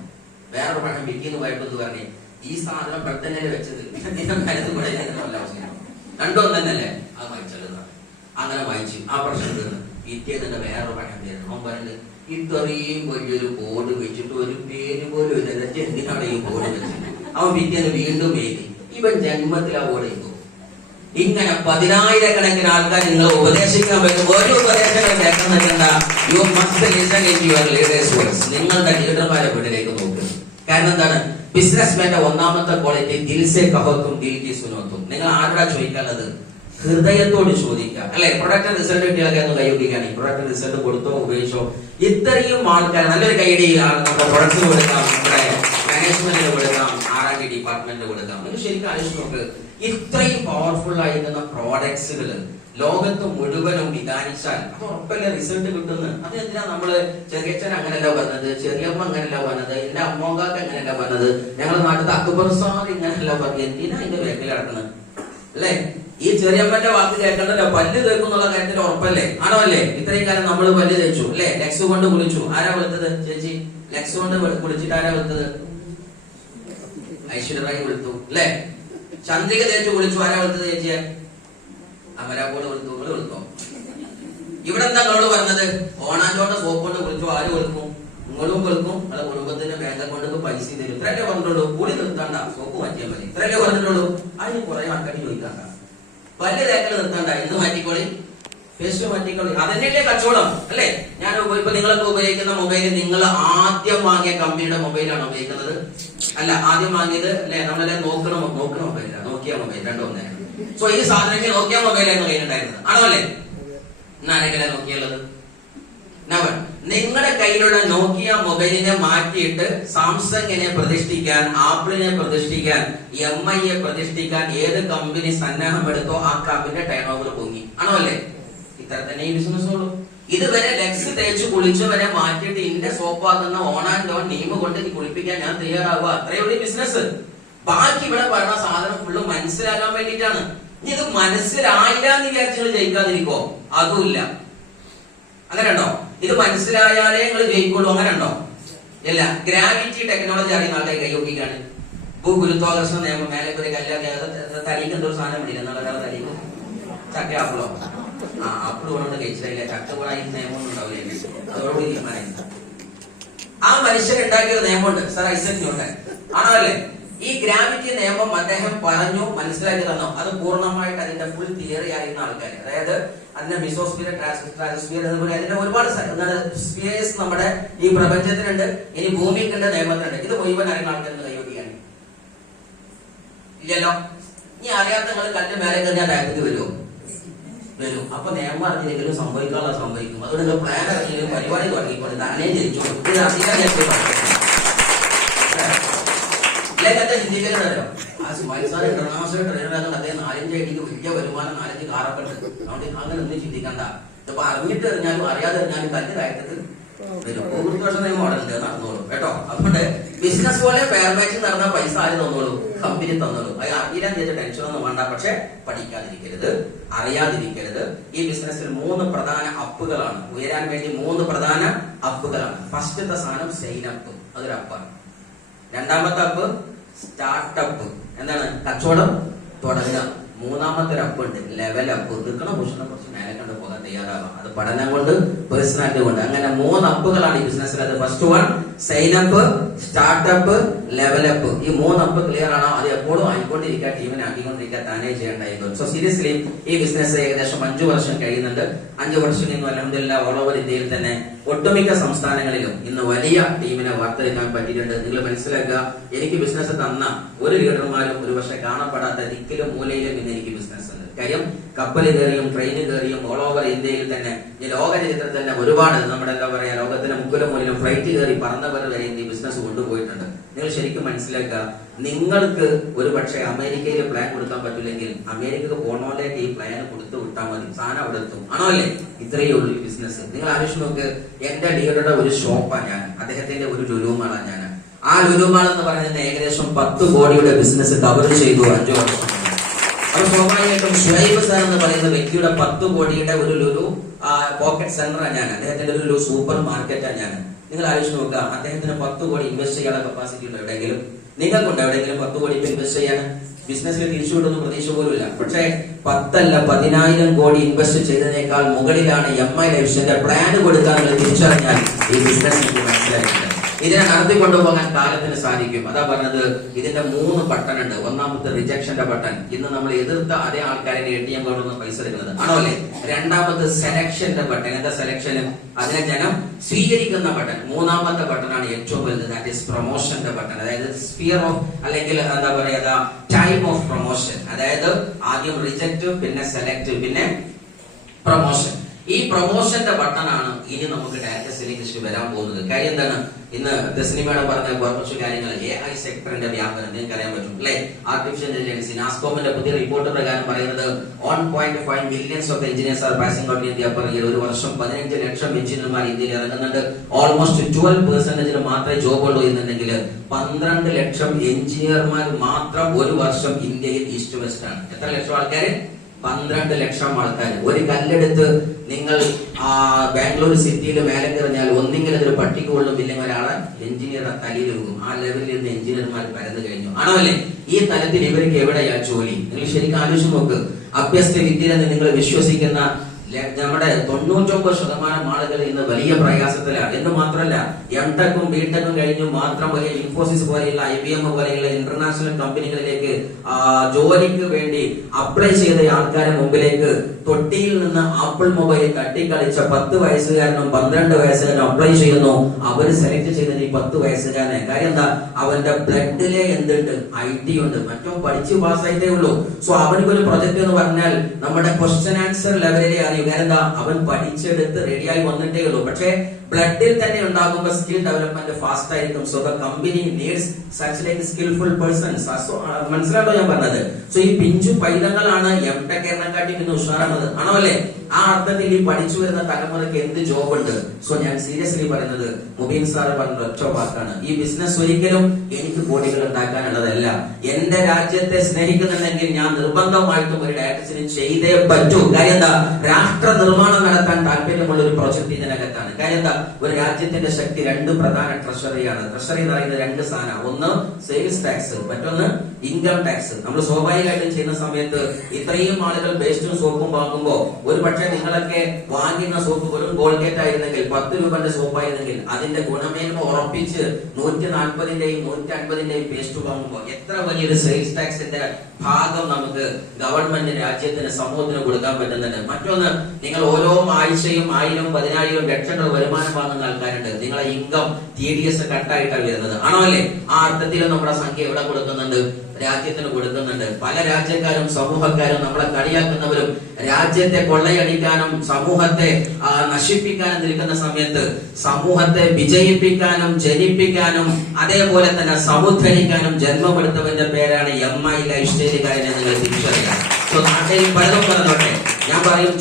വേറൊരു പഴം പിറ്റേന്ന് പോയപ്പോ ഇത് പറഞ്ഞേ, ഈ സാധനം പെട്ടെന്നെ വെച്ചത് രണ്ടോ തന്നെയല്ലേ, അത് വായിച്ചാൽ അങ്ങനെ വായിച്ചു. ആ പ്രശ്നം തീർന്നു. പിറ്റേന്ന് വേറൊരു പഴം തരുന്നു. അവൻ പറഞ്ഞത് ഇത്രയും വലിയൊരു ബോർഡ് വെച്ചിട്ട് ഒരു പേര് പോലും ഇല്ല, എന്തിനാണ് ഈ ബോർഡ് വെച്ചത്? അവൻ പിറ്റേന്ന് വീണ്ടും എഴുതി, ഇവൻ ജന്മത്തിൽ ആ ബോർഡ് എഴുതും. ഇങ്ങനെ 10,000-കണക്കിന് ആൾക്കാർ നിങ്ങൾ ഉപദേശിക്കാൻ പറ്റും. ഒരു ഉപദേശങ്ങൾ കേൾക്കുന്നില്ല. You must listen to your leaders voice. നിങ്ങളുടെ ലീഡർമാരെ വീട്ടിലേക്ക് നോക്കുക. കാരണം എന്താണ്? ബിസിനസ്മാന്റെ ഒന്നാമത്തെ ക്വാളിറ്റി ദിൽ സേ കഹോത്തും ദിൽ കി സുനോത്തും. നിങ്ങൾ ആരോടാ ചോദിക്കാനുള്ളത്? ഹൃദയത്തോട് ചോദിക്കുക, അല്ലെ? പ്രൊഡക്റ്റ് റിസൾട്ട് കിട്ടിയാലൊക്കെ ഒന്ന് കൈയൊടിക്കാണ്. ഈ പ്രൊഡക്റ്റ് റിസൾട്ട് കൊടുത്തോ ഉപയോഗിച്ചോ? ഇത്രയും ആൾക്കാർ നല്ലൊരു കൈയടി നമ്മുടെ പ്രൊഡക്റ്റിന് കൊടുക്കാം, നമ്മുടെ മാനേജ്മെന്റിന് കൊടുക്കാം, R&D ഡിപ്പാർട്ട്മെന്റിന് കൊടുക്കാം. നിങ്ങൾ ശരിക്കും ആലോചിച്ച് നോക്ക്, ഇത്രയും പവർഫുൾ ആയിരിക്കുന്ന പ്രോഡക്ട്സുകൾ ലോകത്ത് മുഴുവനും വിധാനിച്ചാൽ അത് ഉറപ്പല്ലേ റിസൾട്ട് കിട്ടുന്നു. അത് എന്തിനാ നമ്മള് ചെറിയച്ഛൻ അങ്ങനെയല്ല പറഞ്ഞത്, ചെറിയമ്മ അങ്ങനെയല്ല പറഞ്ഞത്, എന്റെ അമ്മോക്കാക്ക് അങ്ങനെയല്ല പറഞ്ഞത്, ഞങ്ങളുടെ നാട്ടിൽ അക്ബർ സാദ് ഇങ്ങനെയല്ല പറഞ്ഞത്? എന്തിനാ ഇതിന്റെ വേക്കിൽ കിടക്കുന്നത്, അല്ലെ? ഈ ചെറിയമ്മന്റെ വാക്ക് കേൾക്കണ്ടല്ലോ, പല്ല് തേക്കുന്നുള്ള കാര്യത്തിൽ ഉറപ്പല്ലേ, ആണോ അല്ലേ? ഇത്രയും കാലം നമ്മൾ പല്ല് തേച്ചു, അല്ലെ? ലെക്സ് കൊണ്ട് കുളിച്ചു. ആരാ വെളുത്തത് ചേച്ചി? ലെക്സ് കൊണ്ട് കുളിച്ചിട്ട് ആരാ വെളുത്തത്? ഐശ്വര്യ റായി വെളുത്തു, അല്ലെ? ചന്ദ്രിക തേച്ചു കുളിച്ചു. ആരാ വെളുത്തത് ചേച്ചിയെ? അമരാക്കോട് വെളുത്തു. നിങ്ങൾ വെളുത്തോ? ഇവിടെ എന്താ നിങ്ങളോട് പറഞ്ഞത്? ഓണാഞ്ചോണ്ട സോപ്പ് കൊണ്ട് കുളിച്ചു. ആര് വെളുക്കും? നിങ്ങളും വെളുക്കും. നിങ്ങളെ കുടുംബത്തിന്റെ ബാങ്ക് അക്കൗണ്ടിൽ പൈസ തരും. ഇത്രയല്ലേ പറഞ്ഞിട്ടുള്ളൂ. കൂടി നിർത്താണ്ട, സോപ്പ് മാറ്റിയാൽ മതി. ഇത്രയല്ലേ പറഞ്ഞിട്ടുള്ളൂ. അതിന് കുറെ ആൾക്കാർ ചോദിക്കാണ്ട. പല്ല് തേക്കൽ നിർത്തണ്ട, ഇത് മാറ്റിക്കോളി, പേസ്റ്റ് മാറ്റിക്കോളി. അതന്നെയല്ലേ കച്ചവടം, അല്ലെ? ഞാൻ ഇപ്പൊ നിങ്ങളൊക്കെ ഉപയോഗിക്കുന്ന മൊബൈൽ നിങ്ങൾ ആദ്യം വാങ്ങിയ കമ്പനിയുടെ മൊബൈലാണ് ഉപയോഗിക്കുന്നത്? അല്ല, ആദ്യം വാങ്ങിയത് അല്ലെ നമ്മളെല്ലാം നോക്കണ മൊബൈലാണ്, നോക്കിയ മൊബൈൽ, രണ്ടോ ഒന്നായിരുന്നു. സോ ഈ സാധനങ്ങൾ നോക്കിയ മൊബൈലായിരുന്നു കയ്യിലുണ്ടായിരുന്നത്, ആണോ അല്ലേ? ആരെങ്കിലും നോക്കിയുള്ളത്? നവൻ. നിങ്ങളുടെ കയ്യിലുള്ള നോക്കിയ മൊബൈലിനെ മാറ്റിയിട്ട് സാംസങ്ങിനെ പ്രതിഷ്ഠിക്കാൻ, ആപ്പിളിനെ പ്രതിഷ്ഠിക്കാൻ, MIയെ പ്രതിഷ്ഠിക്കാൻ ഏത് കമ്പനി സന്നാഹമെടുത്തോ ആ കമ്പനിയുടെ ടേൺ ഓവർ പൊങ്ങി, ആണോ അല്ലേ? ഇത്ര തന്നെ ഈ ബിസിനസ് ഉള്ളൂ. ഇതുവരെ ലെക്സ് തേച്ച് കുളിച്ചവരെ മാറ്റിയിട്ട് ഇന്റെ സോപ്പാക്കുന്ന ഓൺ ആൻഡ് ഓൺ നീമ് കൊണ്ട് കുളിപ്പിക്കാൻ ഞാൻ തയ്യാറാവുക. അത്രയുള്ള ബിസിനസ്. ബാക്കി ഇവിടെ പറഞ്ഞ സാധനം ഫുള്ള് മനസ്സിലാക്കാൻ വേണ്ടിയിട്ടാണ്. ഇനി ഇത് മനസ്സിലായില്ല എന്ന് വിചാരിച്ചു ജയിക്കാതിരിക്കോ? അതുമില്ല. അങ്ങനെ ഉണ്ടോ? ഇത് മനസ്സിലായാലേ നിങ്ങൾ ജയിക്കുള്ളൂ, അങ്ങനെ ഉണ്ടോ? ഇല്ല. ഗ്രാവിറ്റി ടെക്നോളജി അറിയുന്ന ആളുടെ കൈയൊപ്പിക്കാണ്. ഗുരുത്വാകർഷണ നിയമം, മേലെ ഒരു കല്യാണം തലീക്ക് എന്തോ സാധനം പിടിയില്ല എന്നുള്ള തലീക്ക് ചക്ക ആപ്പിളോ ആപ്പിൾ കൊണ്ട് കഴിച്ചില്ല, ചക്ക കൂടെ ഈ നിയമം ഒന്നും ഉണ്ടാവില്ല. അതോടുകൂടി തീരുമാനം. ആ മനുഷ്യൻ ഉണ്ടാക്കിയ നിയമമുണ്ട്, സർ ഐസക് ന്യൂട്ടൻ, ആണോ അല്ലേ? ഈ ഗ്രാവിറ്റി നിയമം അദ്ദേഹം പറഞ്ഞു, മനസ്സിലാക്കി തന്നു. അത് പൂർണ്ണമായിട്ട് അതിന്റെ ഫുൾ തിയറി അറിയുന്ന ആൾക്കാർ, അതായത് അതിന്റെ മിസോസ്ഫിയർ, ട്രാൻസ്ഫിയർ, അതിന്റെ ഒരുപാട് സ്പിയേഴ്സ് നമ്മുടെ ഈ പ്രപഞ്ചത്തിനുണ്ട്. ഇനി ഭൂമിക്കുണ്ട്, നിയമത്തിനുണ്ട്. ഇത് മുഴുവൻ അറിയുന്ന ആൾക്കാരുടെ കൈയൊട്ടിയാണ് ഇല്ലല്ലോ. ഇനി അറിയാത്ത നിങ്ങൾ കല്ല് മേലെ കയറിയാൽ താഴത്തേക്ക് വരുമോ? വരും. അപ്പൊ നിയമം അറിഞ്ഞില്ലെങ്കിലും സംഭവിക്കാനുള്ള സംഭവിക്കും. അതുകൊണ്ട് പ്ലാൻ ഇറങ്ങിയെങ്കിലും പരിപാടി തുടങ്ങിക്കൊണ്ട് താനേ ജയിച്ചു ഇത് അധികം ചിന്തിക്കുന്നതല്ലോ. ആ മത്സരം ഇന്റർനാഷണൽ ട്രെയിനർ അദ്ദേഹം 4-5 അടിക്ക് വലിയ വരുമാനം 4-5 കാറൊക്കെ ഉണ്ട്. അതുകൊണ്ട് അങ്ങനെ ഒന്നും ചിന്തിക്കണ്ട. ഇപ്പൊ അറിഞ്ഞിട്ട് എറിഞ്ഞാലും അറിയാതെ എറിഞ്ഞാലും കല്ല് താഴത്തേക്ക് വരും. 1 വർഷം മോഡലുണ്ട് നടന്നോളൂ കേട്ടോ. അതുകൊണ്ട് ബിസിനസ് പോലെ ഫെയർ മാച്ചിങ് നടന്ന പൈസ ആര് തന്നോളൂ? കമ്പനി തന്നോളൂ. അത് അറിയാൻ ചെയ്ത ടെൻഷനൊന്നും വേണ്ട. പക്ഷെ പഠിക്കാതിരിക്കരുത്, അറിയാതിരിക്കരുത്. ഈ ബിസിനസ്സിൽ 3 പ്രധാന അപ്പുകളാണ്. ഉയരാൻ വേണ്ടി 3 പ്രധാന അപ്പുകളാണ്. ഫസ്റ്റത്തെ സാധനം സൈനപ്പ്, അതൊരു അപ്പാണ്. രണ്ടാമത്തെ അപ്പ് സ്റ്റാർട്ടപ്പ്, എന്താണ്? കച്ചവടം തുടങ്ങുക. മൂന്നാമത്തെ ഒരു അപ്പ് ഉണ്ട് ലെവൽ അപ്പ്. നിൽക്കണ പൊസിഷനെ കുറച്ച് മേലെ കണ്ട് പോകാൻ തയ്യാറാവാം. അത് പഠനം കൊണ്ട്, പേഴ്സണാലിറ്റി കൊണ്ട്. അങ്ങനെ 3 അപ്പുകളാണ് ഈ ബിസിനസ്സിൽ. അത് first one sign up, startup, level up. ഈ 3 അപ്പ് ക്ലിയർ ആണോ? അത് എപ്പോഴും ആയിക്കൊണ്ടിരിക്കുക, ടീമിനെ ആക്കിക്കൊണ്ടിരിക്കുക, താനേ ചെയ്യേണ്ടായിരുന്നു. സോ സീരിയസ്ലി ഈ ബിസിനസ് ഏകദേശം 5 വർഷം കഴിയുന്നുണ്ട്. 5 വർഷം ഇന്ന് അൽഹംദുലില്ലാഹ് ഓൾ ഓവർ ഇന്ത്യയിൽ തന്നെ ഒട്ടുമിക്ക സംസ്ഥാനങ്ങളിലും ഇന്ന് വലിയ ടീമിനെ വാർത്തെടുക്കാൻ പറ്റിയിട്ടുണ്ട്. നിങ്ങൾ മനസ്സിലാക്കുക, എനിക്ക് ബിസിനസ് തന്ന ഒരു ലീഡർമാരും ഒരു പക്ഷെ കാണപ്പെടാത്ത ദിക്കിലും മൂലയിലും ഇന്ന് എനിക്ക് ബിസിനസ് ഉണ്ട്. കാര്യം കപ്പല് കയറിയും ട്രെയിന് കയറിയും ഓൾ ഓവർ ഇന്ത്യയിൽ തന്നെ ഈ ലോക ചരിത്രത്തിൽ തന്നെ ഒരുപാട് നമ്മുടെ എന്താ പറയാ ലോകത്തിന്റെ മുക്കിലും മൂലയിലും ഫ്ലൈറ്റ് കയറി പറന്നവർ വരെ ഈ ബിസിനസ് കൊണ്ടുപോയിട്ടുണ്ട്. നിങ്ങൾ ശരിക്കും മനസ്സിലാക്കുക, നിങ്ങൾക്ക് ഒരു പക്ഷേ അമേരിക്കയിൽ പ്ലാൻ കൊടുക്കാൻ പറ്റില്ലെങ്കിൽ അമേരിക്കക്ക് പോണോലേക്ക് ഈ പ്ലാൻ കൊടുത്തു വിട്ടാൽ മതി, സാധനം അവിടെ എത്തും. ആണോ അല്ലേ? ഇത്രയേ ഉള്ളൂ ഈ ബിസിനസ്. നിങ്ങൾ ആലോചിച്ച് നോക്ക്, എന്റെ ലീഡറുടെ ഒരു ഷോപ്പാണ് ഞാൻ, അദ്ദേഹത്തിന്റെ ഒരു ലുലുമാളാണ് ഞാൻ. ആ ലുലുമാൾ എന്ന് പറയുന്നത് ഏകദേശം 10 കോടിയുടെ ബിസിനസ് കവർ ചെയ്തു 5 വർഷം. അത് സ്വാഭാവികമായിട്ടും ഷുഹൈബ് സാർ എന്ന് പറയുന്ന വ്യക്തിയുടെ 10 കോടിയുടെ ഒരു ലുലു പോക്കറ്റ് സെന്ററാണ് ഞാൻ. അദ്ദേഹത്തിന്റെ ഒരു സൂപ്പർ മാർക്കറ്റാണ് ഞാൻ. നിങ്ങൾ ആലോചിച്ച് നോക്കുക, അദ്ദേഹത്തിന് 10 കോടി ഇൻവെസ്റ്റ് ചെയ്യാനുള്ള കപ്പാസിറ്റി ഉണ്ടോ എവിടെയെങ്കിലും? നിങ്ങൾക്കുണ്ടോ എവിടെയെങ്കിലും 10 കോടി ഇൻവെസ്റ്റ് ചെയ്യാൻ? ബിസിനസ്സിൽ തിരിച്ചു വിടുന്ന പ്രതീക്ഷ പോലുമില്ല. പക്ഷേ 10 അല്ല 10,000 കോടി ഇൻവെസ്റ്റ് ചെയ്തതിനേക്കാൾ മുകളിലാണ് MI ലൈഫിന്റെ പ്ലാൻ കൊടുക്കാനുള്ള തിരിച്ചറിഞ്ഞാൽ ഈ ബിസിനസ് എനിക്ക് മനസ്സിലായിട്ടുണ്ട്. ഇതിനെ നടത്തിക്കൊണ്ടുപോകാൻ കാലത്തിന് സാധിക്കും. അതാ പറഞ്ഞത്, ഇതിന്റെ 3 ബട്ടൺ ഉണ്ട്. ഒന്നാമത്തെ റിജക്ഷന്റെ ബട്ടൺ, ഇന്ന് നമ്മൾ എതിർത്ത അതേ ആൾക്കാരെ ATM കാർഡിൽ നിന്ന് പൈസ എടുക്കുന്നത്, ആണോ അല്ലേ? രണ്ടാമത് സെലക്ഷന്റെ ബട്ടൺ, എന്താ സെലക്ഷന്? അതിനെ ജനം സ്വീകരിക്കുന്ന ബട്ടൺ. മൂന്നാമത്തെ ബട്ടൺ ആണ് ഏറ്റവും വലുത്, ദാറ്റ് ഈസ് പ്രൊമോഷന്റെ ബട്ടൺ. അതായത് സ്ഫിയർ ഓഫ് അല്ലെങ്കിൽ എന്താ പറയാ ടൈം ഓഫ് പ്രൊമോഷൻ. അതായത് ആദ്യം റിജക്ട്, പിന്നെ സെലക്ട്, പിന്നെ പ്രൊമോഷൻ. ഈ പ്രൊമോഷന്റെ ബട്ടണാണ് ഇനി നമുക്ക് ഡയറക്റ്റ് സെല്ലിംഗ് ലിസ്റ്റ് വരാൻ പോകുന്നത്. കാര്യം എന്താണ്? ഇന്ന് തസ്നിമയുടെ പറഞ്ഞ കുറച്ച് കാര്യങ്ങൾ, AI സെക്ടറിന്റെ വ്യാപനം നിങ്ങൾക്ക് അറിയാൻ പറ്റും അല്ലെ? ആർട്ടിഫിഷ്യൽ ഇന്റലിജൻസ്, നാസ്കോമിന്റെ പുതിയ റിപ്പോർട്ട് പ്രകാരം പറയുന്നത് 1.5 millions of engineers are passing out India per year. ഒരു വർഷം 15 ലക്ഷം എഞ്ചിനീയർമാർ ഇന്ത്യയിൽ ഇറങ്ങുന്നുണ്ട്. ഓൾമോസ്റ്റ് 12% മാത്രമേ ജോബ് ഉള്ളൂ എന്നുണ്ടെങ്കിൽ 12 ലക്ഷം എഞ്ചിനീയർമാർ മാത്രം ഒരു വർഷം ഇന്ത്യയിൽ ഈസ്റ്റ് വെസ്റ്റ് ആണ്. എത്ര ലക്ഷം ആൾക്കാര്? 12 ലക്ഷം ആൾക്കാർ. ഒരു കല്ലെടുത്ത് നിങ്ങൾ ബാംഗ്ലൂർ സിറ്റിയിൽ മേലെ എറിഞ്ഞാൽ ഒന്നെങ്കിൽ അതൊരു പട്ടിക്ക് കൊള്ളും, ഇല്ലെങ്കിൽ ഒരാളെ എഞ്ചിനീയറുടെ തലയിൽ വെക്കും. ആ ലെവലിൽ നിന്ന് എഞ്ചിനീയർമാർ പരന്നു കഴിഞ്ഞു, ആണോ അല്ലേ? ഈ തലത്തിൽ ഇവർക്ക് എവിടെയാ ജോലി? നിങ്ങൾ ശരിക്കും ആലോചിച്ച് നോക്ക്. അഭ്യസ്ത വിദ്യയിലെന്ന് നിങ്ങൾ വിശ്വസിക്കുന്ന നമ്മുടെ 99% ആളുകൾ ഇന്ന് വലിയ പ്രയാസത്തിലാണ്. എന്ന് മാത്രമല്ല, M.Tech-ഉം B.Tech-ഉം കഴിഞ്ഞു മാത്രം വലിയ ഇൻഫോസിസ് പോലെയുള്ള IBM പോലെയുള്ള ഇന്റർനാഷണൽ കമ്പനികളിലേക്ക് ജോലിക്ക് വേണ്ടി അപ്ലൈ ചെയ്ത ആൾക്കാരെ മുമ്പിലേക്ക് തൊട്ടിയിൽ നിന്ന് ആപ്പിൾ മൊബൈൽ തട്ടിക്കളിച്ച 10 വയസ്സുകാരനും 12 വയസ്സുകാരനും അപ്ലൈ ചെയ്യുന്നു. അവര് സെലക്ട് ചെയ്യുന്നത് ഈ 10 വയസ്സുകാരനെ. കാര്യം എന്താ? അവന്റെ ബ്ലഡിലെ എന്തുണ്ട്? IT ഉണ്ട്. മറ്റും പഠിച്ചു പാസ്സായിട്ടേ ഉള്ളൂ. സോ അവനൊരു പ്രൊജക്ട് എന്ന് പറഞ്ഞാൽ നമ്മുടെ ക്വസ്റ്റ്യൻ ആൻസർ ലെവലിലെ അറിയും. കാരണം എന്താ? അവൻ പഠിച്ചെടുത്ത് റെഡിയായി വന്നിട്ടേ ഉള്ളൂ. പക്ഷേ ബ്ലഡിൽ തന്നെ ഉണ്ടാകുമ്പോൾ സ്കിൽ ഡെവലപ്മെന്റ് ഫാസ്റ്റ് ആയിരിക്കും. So the company needs such like skillful persons. മനസ്സിലാണോ ഞാൻ പറഞ്ഞത്? സോ ഈ പിഞ്ചു പൈതങ്ങളാണ് M.Tech എന്നെക്കാട്ടി ഇന്ന് ഉഷാറാണത്, ആണോ അല്ലേ? ആ അർത്ഥത്തിൽ ഈ പഠിച്ചു വരുന്ന തലമുറയ്ക്ക് എന്ത് ജോബ് ഉണ്ട്? സോ ഞാൻ സീരിയസ്ലി പറയുന്നത്, മുബീൻ സാറ് പറഞ്ഞ ഒറ്റ വാക്കാണ്, ഈ ബിസിനസ് ഒരിക്കലും എനിക്ക് കോടികൾ ഉണ്ടാക്കാനുള്ളതല്ല. എന്റെ രാജ്യത്തെ സ്നേഹിക്കുന്നുണ്ടെങ്കിൽ ഞാൻ നിർബന്ധമായിട്ടും ഒരു ഡയറക്ടറിന് ചെയ്തേ പറ്റൂ. കാര്യം എന്താ? രാഷ്ട്ര നിർമ്മാണം നടത്താൻ താല്പര്യമുള്ള ഒരു പ്രോജക്ട് ഇതിനകത്താണ്. കാര്യം എന്താ? ഒരു രാജ്യത്തിന്റെ ശക്തി 2 പ്രധാന ട്രഷറിയാണ്. ട്രഷറി എന്ന് പറയുന്നത് 2 സാധനം. ഒന്ന് സെയിൽസ് ടാക്സ്, മറ്റൊന്ന് ഇൻകം ടാക്സ്. നമ്മൾ സ്വാഭാവികമായിട്ടും ചെയ്യുന്ന സമയത്ത് ഇത്രയും ആളുകൾ പേസ്റ്റും സോപ്പും വാങ്ങുമ്പോ ഒരു പക്ഷേ നിങ്ങളൊക്കെ വാങ്ങിക്കുന്ന സോപ്പ് വെറും കോൾഗേറ്റ് ആയിരുന്നെങ്കിൽ 10 രൂപന്റെ സോപ്പായിരുന്നെങ്കിൽ അതിന്റെ ഗുണമേന്മ ഉറപ്പിച്ച് 140ന്റെയും 150ന്റെയും പേസ്റ്റ് വാങ്ങുമ്പോൾ എത്ര വലിയൊരു സെയിൽസ് ടാക്സിന്റെ ഭാഗം നമുക്ക് ഗവൺമെന്റ് രാജ്യത്തിന് സമൂഹത്തിന് കൊടുക്കാൻ പറ്റുന്നുണ്ട്. മറ്റൊന്ന്, നിങ്ങൾ ഓരോ ആഴ്ചയും 1000, 10,000 ലക്ഷങ്ങൾ വരുമാനം വാങ്ങുന്ന ആൾക്കാരുണ്ട്. നിങ്ങളെ ഇൻകം TDS കട്ടായിട്ടാണ് വരുന്നത്, ആണോ അല്ലേ? ആ അർത്ഥത്തിൽ നമ്മുടെ സംഖ്യ എവിടെ കൊടുക്കുന്നുണ്ട്? രാജ്യത്തിന് കൊടുക്കുന്നുണ്ട്. പല രാജ്യക്കാരും സമൂഹക്കാരും നമ്മളെ കളിയാക്കുന്നവരും രാജ്യത്തെ കൊള്ളയടിക്കാനും സമൂഹത്തെ നശിപ്പിക്കാനും നിൽക്കുന്ന സമയത്ത് സമൂഹത്തെ വിജയിപ്പിക്കാനും ജനിപ്പിക്കാനും അതേപോലെ തന്നെ സമുദ്ധരിക്കാനും ജന്മമെടുത്തവന്റെ പേരാണ് MI ലൈഫ് സ്റ്റൈലുകാരനെ നിങ്ങൾ തിരിച്ചറിയാം. നാട്ടിൽ പലതും പറഞ്ഞോട്ടെ, ഞാൻ പറയും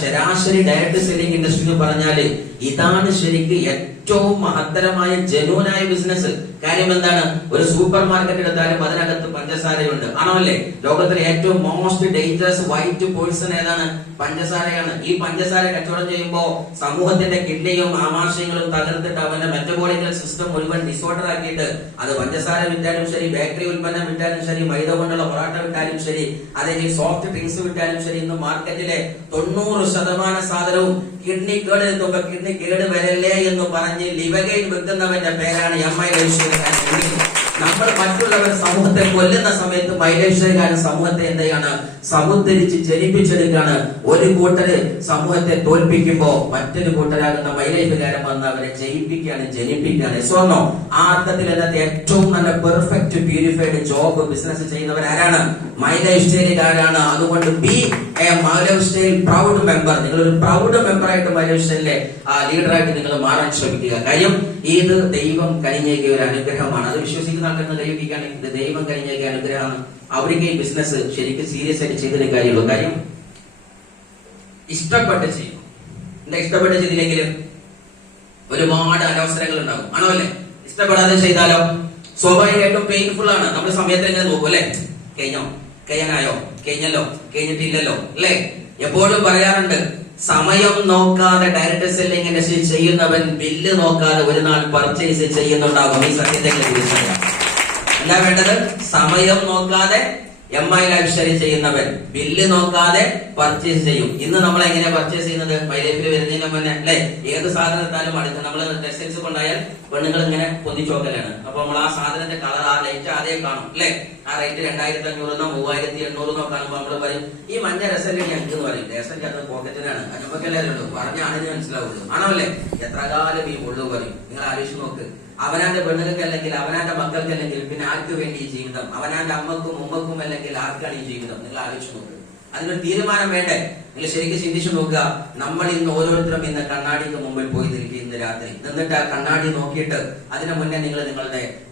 ശരാശരി ഡയറക്ട് സെല്ലിംഗ് ഇൻഡസ്ട്രി എന്ന് പറഞ്ഞാല് ഇതാണ് ശരിക്ക് ഏറ്റവും മഹത്തരമായ ജനൂനായ ബിസിനസ്. കാര്യം എന്താണ്? ഒരു സൂപ്പർ മാർക്കറ്റ് എടുത്താലും അതിനകത്ത് പഞ്ചസാരയുണ്ട്, ആണോ അല്ലേ? ലോകത്തിലെ ഏറ്റവും മോസ്റ്റ് ഡേഞ്ചറസ് വൈറ്റ് പോയിസൺ ഏതാണ്? പഞ്ചസാരയാണ്. ഈ പഞ്ചസാര കച്ചവടം ചെയ്യുമ്പോ സമൂഹത്തിന്റെ കിഡ്നിയും ആമാശയങ്ങളും തകർത്തിട്ട് അവന്റെ മെറ്റബോളിക്കൽ സിസ്റ്റം മുഴുവൻ ഡിസോർഡർ ആക്കിയിട്ട് അത് പഞ്ചസാര വിറ്റാലും ശരി, ബേക്കറി ഉൽപ്പന്നം വിറ്റാലും ശരി, മൈദ കൊണ്ടുള്ള പൊറാട്ട വിറ്റാലും ശരി, അല്ലെങ്കിൽ സോഫ്റ്റ് ഡ്രിങ്ക്സ് വിറ്റാലും ശരി, ഇന്ന് മാർക്കറ്റിലെ 90% സാധനവും കിഡ്നി കേട് എത്തുമ്പോ കിഡ്നി കേട് വരല്ലേ എന്ന് പറഞ്ഞ് ലിവഗൈൻ വെക്കുന്നവന്റെ പേരാണ് MI ലൈഫ് സ്റ്റൈലുകാരൻ. നമ്മൾ മറ്റുള്ളവർ സമൂഹത്തെ കൊല്ലുന്ന സമയത്ത് മൈ ലൈഫ് സ്റ്റൈലുകാരൻ സമൂഹത്തെ എന്താണ് സമുദ്ധരിച്ച് ജനിപ്പിച്ചെടുക്കാണ്. ഒരു കൂട്ടര് സമൂഹത്തെ തോൽപ്പിക്കുമ്പോ മറ്റൊരു കൂട്ടരാകുന്ന മൈ ലൈഫുകാരൻ വന്ന് അവരെ ജയിപ്പിക്കുകയാണ്, ജനിപ്പിക്കുകയാണ്. സ്വന്തം ആ അർത്ഥത്തിൽ അതിനകത്ത് ഏറ്റവും നല്ല പെർഫെക്റ്റ് പ്യൂരിഫൈഡ് ജോബ് ബിസിനസ് ചെയ്യുന്നവരാരാണ്? മൈ ലൈഫ് സ്റ്റൈലുകാരാണ്. അതുകൊണ്ട് be a my life style proud member. നിങ്ങൾ ഒരു പ്രൗഡ് മെമ്പർ ആയിട്ട് മൈ ലൈഫ് സ്റ്റൈലിലെ ലീഡറായിട്ട് നിങ്ങൾ മാറാൻ ശ്രമിക്കുക. കാര്യം ഇത് ദൈവം കഴിഞ്ഞേക്കിയ ഒരു അനുഗ്രഹമാണ്. അത് വിശ്വസിക്കുന്ന ആൾക്കാർക്ക് ദൈവിക്കാണ് ഇത് ദൈവം കഴിഞ്ഞേക്കിയ അനുഗ്രഹമാണ്. അവർക്ക് ഈ ബിസിനസ് ശരിക്കും സീരിയസ് ആയിട്ട് ചെയ്തൊരു കാര്യമുള്ളൂ. കാര്യം ഇഷ്ടപ്പെട്ട് ചെയ്യും. എന്താ ഇഷ്ടപ്പെട്ട് ചെയ്തില്ലെങ്കിലും ഒരുപാട് അനവസരങ്ങൾ ഉണ്ടാവും, ആണോ അല്ലേ? ഇഷ്ടപ്പെടാതെ ചെയ്താലോ സ്വാഭാവികമായിട്ടും പെയിൻഫുൾ ആണ്. നമ്മൾ സമയത്ത് എങ്ങനെ നോക്കും അല്ലെ? കഴിഞ്ഞോ, കഴിയാനായോ, കഴിഞ്ഞല്ലോ, കഴിഞ്ഞിട്ടില്ലല്ലോ അല്ലെ? എപ്പോഴും പറയാറുണ്ട്, സമയം നോക്കാതെ ഡയറക്ട് സെല്ലിംഗ് ഇൻഡസ്ട്രി ചെയ്യുന്നവൻ ബില്ല് നോക്കാതെ ഒരു നാൾ പർച്ചേസ് ചെയ്യുന്നുണ്ടാകും. ഈ സത്യത്തെ തിരിച്ചറിയാം. എന്താ വേണ്ടത്? സമയം നോക്കാതെ MI ലൈഫ് സ്റ്റൈൽ ചെയ്യുന്നവൻ ബില്ല് നോക്കാതെ പർച്ചേസ് ചെയ്യും. ഇന്ന് നമ്മൾ എങ്ങനെയാ പർച്ചേസ് ചെയ്യുന്നത്? മൈ ലൈഫിൽ വരുന്നതിന് മുന്നേ അല്ലെ? ഏത് സാധനം എടുത്താലും അടുത്ത് നമ്മള് ടെക്സ്റ്റൈൽസ് കൊണ്ടായാൽ പെണ്ണുങ്ങൾ ഇങ്ങനെ പൊന്നിച്ചോക്കലാണ്. അപ്പൊ നമ്മൾ ആ സാധനത്തിന്റെ കളർ ആ ലൈറ്റ് ആദ്യം കാണും അല്ലെ? ആ റേറ്റ് 2500 3800 കാണുമ്പോ നമ്മള് പറയും ഈ മഞ്ഞ രസല്ലേ ഞങ്ങൾക്ക് എന്ന് പറയും. രസം അത് പോക്കറ്റിനാണ്, നമുക്കല്ലേ ഉള്ളൂ, പറഞ്ഞാണെന്ന് മനസ്സിലാവുള്ളൂ, ആണോ അല്ലേ? എത്ര കാലം ഈ ഉള്ളു പറയും. നിങ്ങൾ ആലോചിച്ച് നോക്ക്. അവനാന്റെ പെണ്ണുങ്ങൾക്ക് അല്ലെങ്കിൽ അവനാന്റെ മക്കൾക്ക് അല്ലെങ്കിൽ പിന്നെ ആർക്ക് വേണ്ടി ഈ ജീവിതം? അവനാന്റെ അമ്മക്കും ഉമ്മക്കും അല്ലെങ്കിൽ ആർക്കാണ് ഈ ജീവിതം? നിങ്ങൾ ആലോചിച്ച് നോക്ക്. അതിനൊരു തീരുമാനം വേണ്ടേ? നിങ്ങൾ ശരിക്കും ചിന്തിച്ചു നോക്കുക. നമ്മൾ ഇന്ന് ഓരോരുത്തരും ഇന്ന് കണ്ണാടിക്ക് മുമ്പിൽ പോയി നിൽക്കുക ഇന്ന് രാത്രി. എന്നിട്ട് ആ കണ്ണാടി നോക്കിയിട്ട് അതിന് മുന്നേ നിങ്ങൾ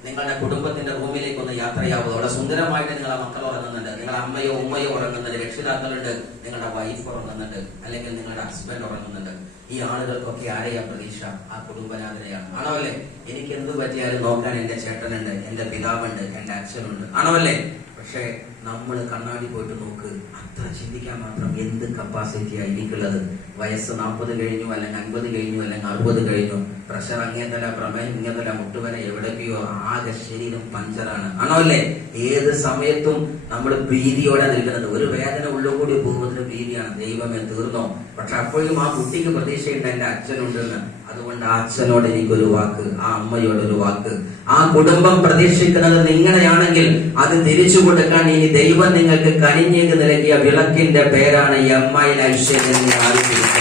നിങ്ങളുടെ കുടുംബത്തിന്റെ റൂമിലേക്ക് ഒന്ന് യാത്രയാവുക. അവിടെ സുന്ദരമായിട്ട് നിങ്ങളെ മക്കൾ ഉറങ്ങുന്നുണ്ട്, നിങ്ങളുടെ അമ്മയോ ഉമ്മയോ ഉറങ്ങുന്നുണ്ട്, രക്ഷിതാക്കളുണ്ട്, നിങ്ങളുടെ വൈഫ് ഉറങ്ങുന്നുണ്ട്, അല്ലെങ്കിൽ നിങ്ങളുടെ ഹസ്ബൻഡ് ഉറങ്ങുന്നുണ്ട്. ഈ ആളുകൾക്കൊക്കെ ആരെയാ പ്രതീക്ഷ? ആ കുടുംബനാഥനെയാണ്, ആണോ അല്ലേ? എനിക്ക് എന്ത് പറ്റിയാലും നോക്കാൻ എന്റെ ചേട്ടനുണ്ട്, എന്റെ പിതാവുണ്ട്, എന്റെ അച്ഛനുണ്ട്, ആണോ അല്ലേ? പക്ഷെ നമ്മൾ കണ്ണാടി പോയിട്ട് നോക്ക്. അത്ര ചിന്തിക്കാൻ മാത്രം എന്ത് കപ്പാസിറ്റിയാ എനിക്കുള്ളത്? വയസ്സ് 40 കഴിഞ്ഞു, അല്ലെങ്കിൽ 50 കഴിഞ്ഞു, അല്ലെങ്കിൽ 60 കഴിഞ്ഞു. പ്രഷർ അങ്ങേതല, പ്രമേയം ഇങ്ങേതല, മുട്ടുവര എവിടേക്കോ, ആകെ ശരീരം പഞ്ചറാണ്, ആണോ അല്ലേ? ഏത് സമയത്തും നമ്മൾ ഭീതിയോടെ നിൽക്കുന്നത്. ഒരു വേദന ഉള്ളുകൂടി പോകുന്നതിന് ഭീതിയാണ്. ദൈവമേ തീർന്നോ? പക്ഷെ അപ്പോഴും ആ കുട്ടിക്ക് പ്രതീക്ഷയുണ്ട്, എന്റെ അച്ഛനുണ്ടെന്ന്. അതുകൊണ്ട് ആ അച്ഛനോട് എനിക്കൊരു വാക്ക്, ആ അമ്മയോടൊരു വാക്ക്. ആ കുടുംബം പ്രതീക്ഷിക്കുന്നത് നിങ്ങളെയാണെങ്കിൽ അത് തിരിച്ചു കൊടുക്കാൻ ഇനി ദൈവം നിങ്ങൾക്ക് കനിഞ്ഞേക്ക് നൽകിയ വിളക്കിന്റെ പേരാണ് MI ലൈഫ് സ്റ്റൈൽ എന്ന് ആലോചിക്കുന്നത്.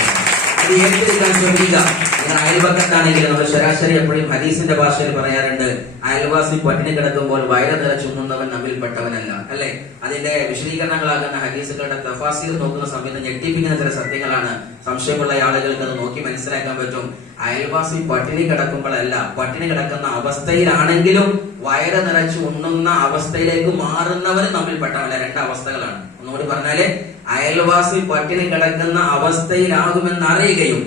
അത് ഏറ്റെടുക്കാൻ ശ്രമിക്കുക. നിങ്ങൾ അയൽപക്കത്താണെങ്കിൽ നമ്മൾ ശരാശരി എപ്പോഴും ഹദീസിന്റെ ഭാഷയിൽ പറയാറുണ്ട്, അയൽവാസി പട്ടിണി കിടക്കുമ്പോൾ വയറ് നിറച്ചുന്നവൻ നമ്മിൽപ്പെട്ടവനല്ല അല്ലെ? അതിന്റെ വിശദീകരണങ്ങളാകുന്ന ഹദീസുകളുടെ തഫാസീർ നോക്കുന്ന സമയത്ത് ഞെട്ടിപ്പിക്കുന്ന ചില സത്യങ്ങളാണ്. സംശയമുള്ള ആളുകൾക്ക് അത് നോക്കി മനസ്സിലാക്കാൻ പറ്റും. അയൽവാസി പട്ടിണി കിടക്കുമ്പോഴല്ല, പട്ടിണി കിടക്കുന്ന അവസ്ഥയിലാണെങ്കിലും വയറ് നിറച്ച് ഉണ്ണുന്ന അവസ്ഥയിലേക്ക് മാറുന്നവന് നമ്മിൽപ്പെട്ടവല്ല. 2 അവസ്ഥകളാണ്. ഒന്നുകൂടി പറഞ്ഞാല്, അയൽവാസി പട്ടിണി കിടക്കുന്ന അവസ്ഥയിലാകുമെന്ന് അറിയുകയും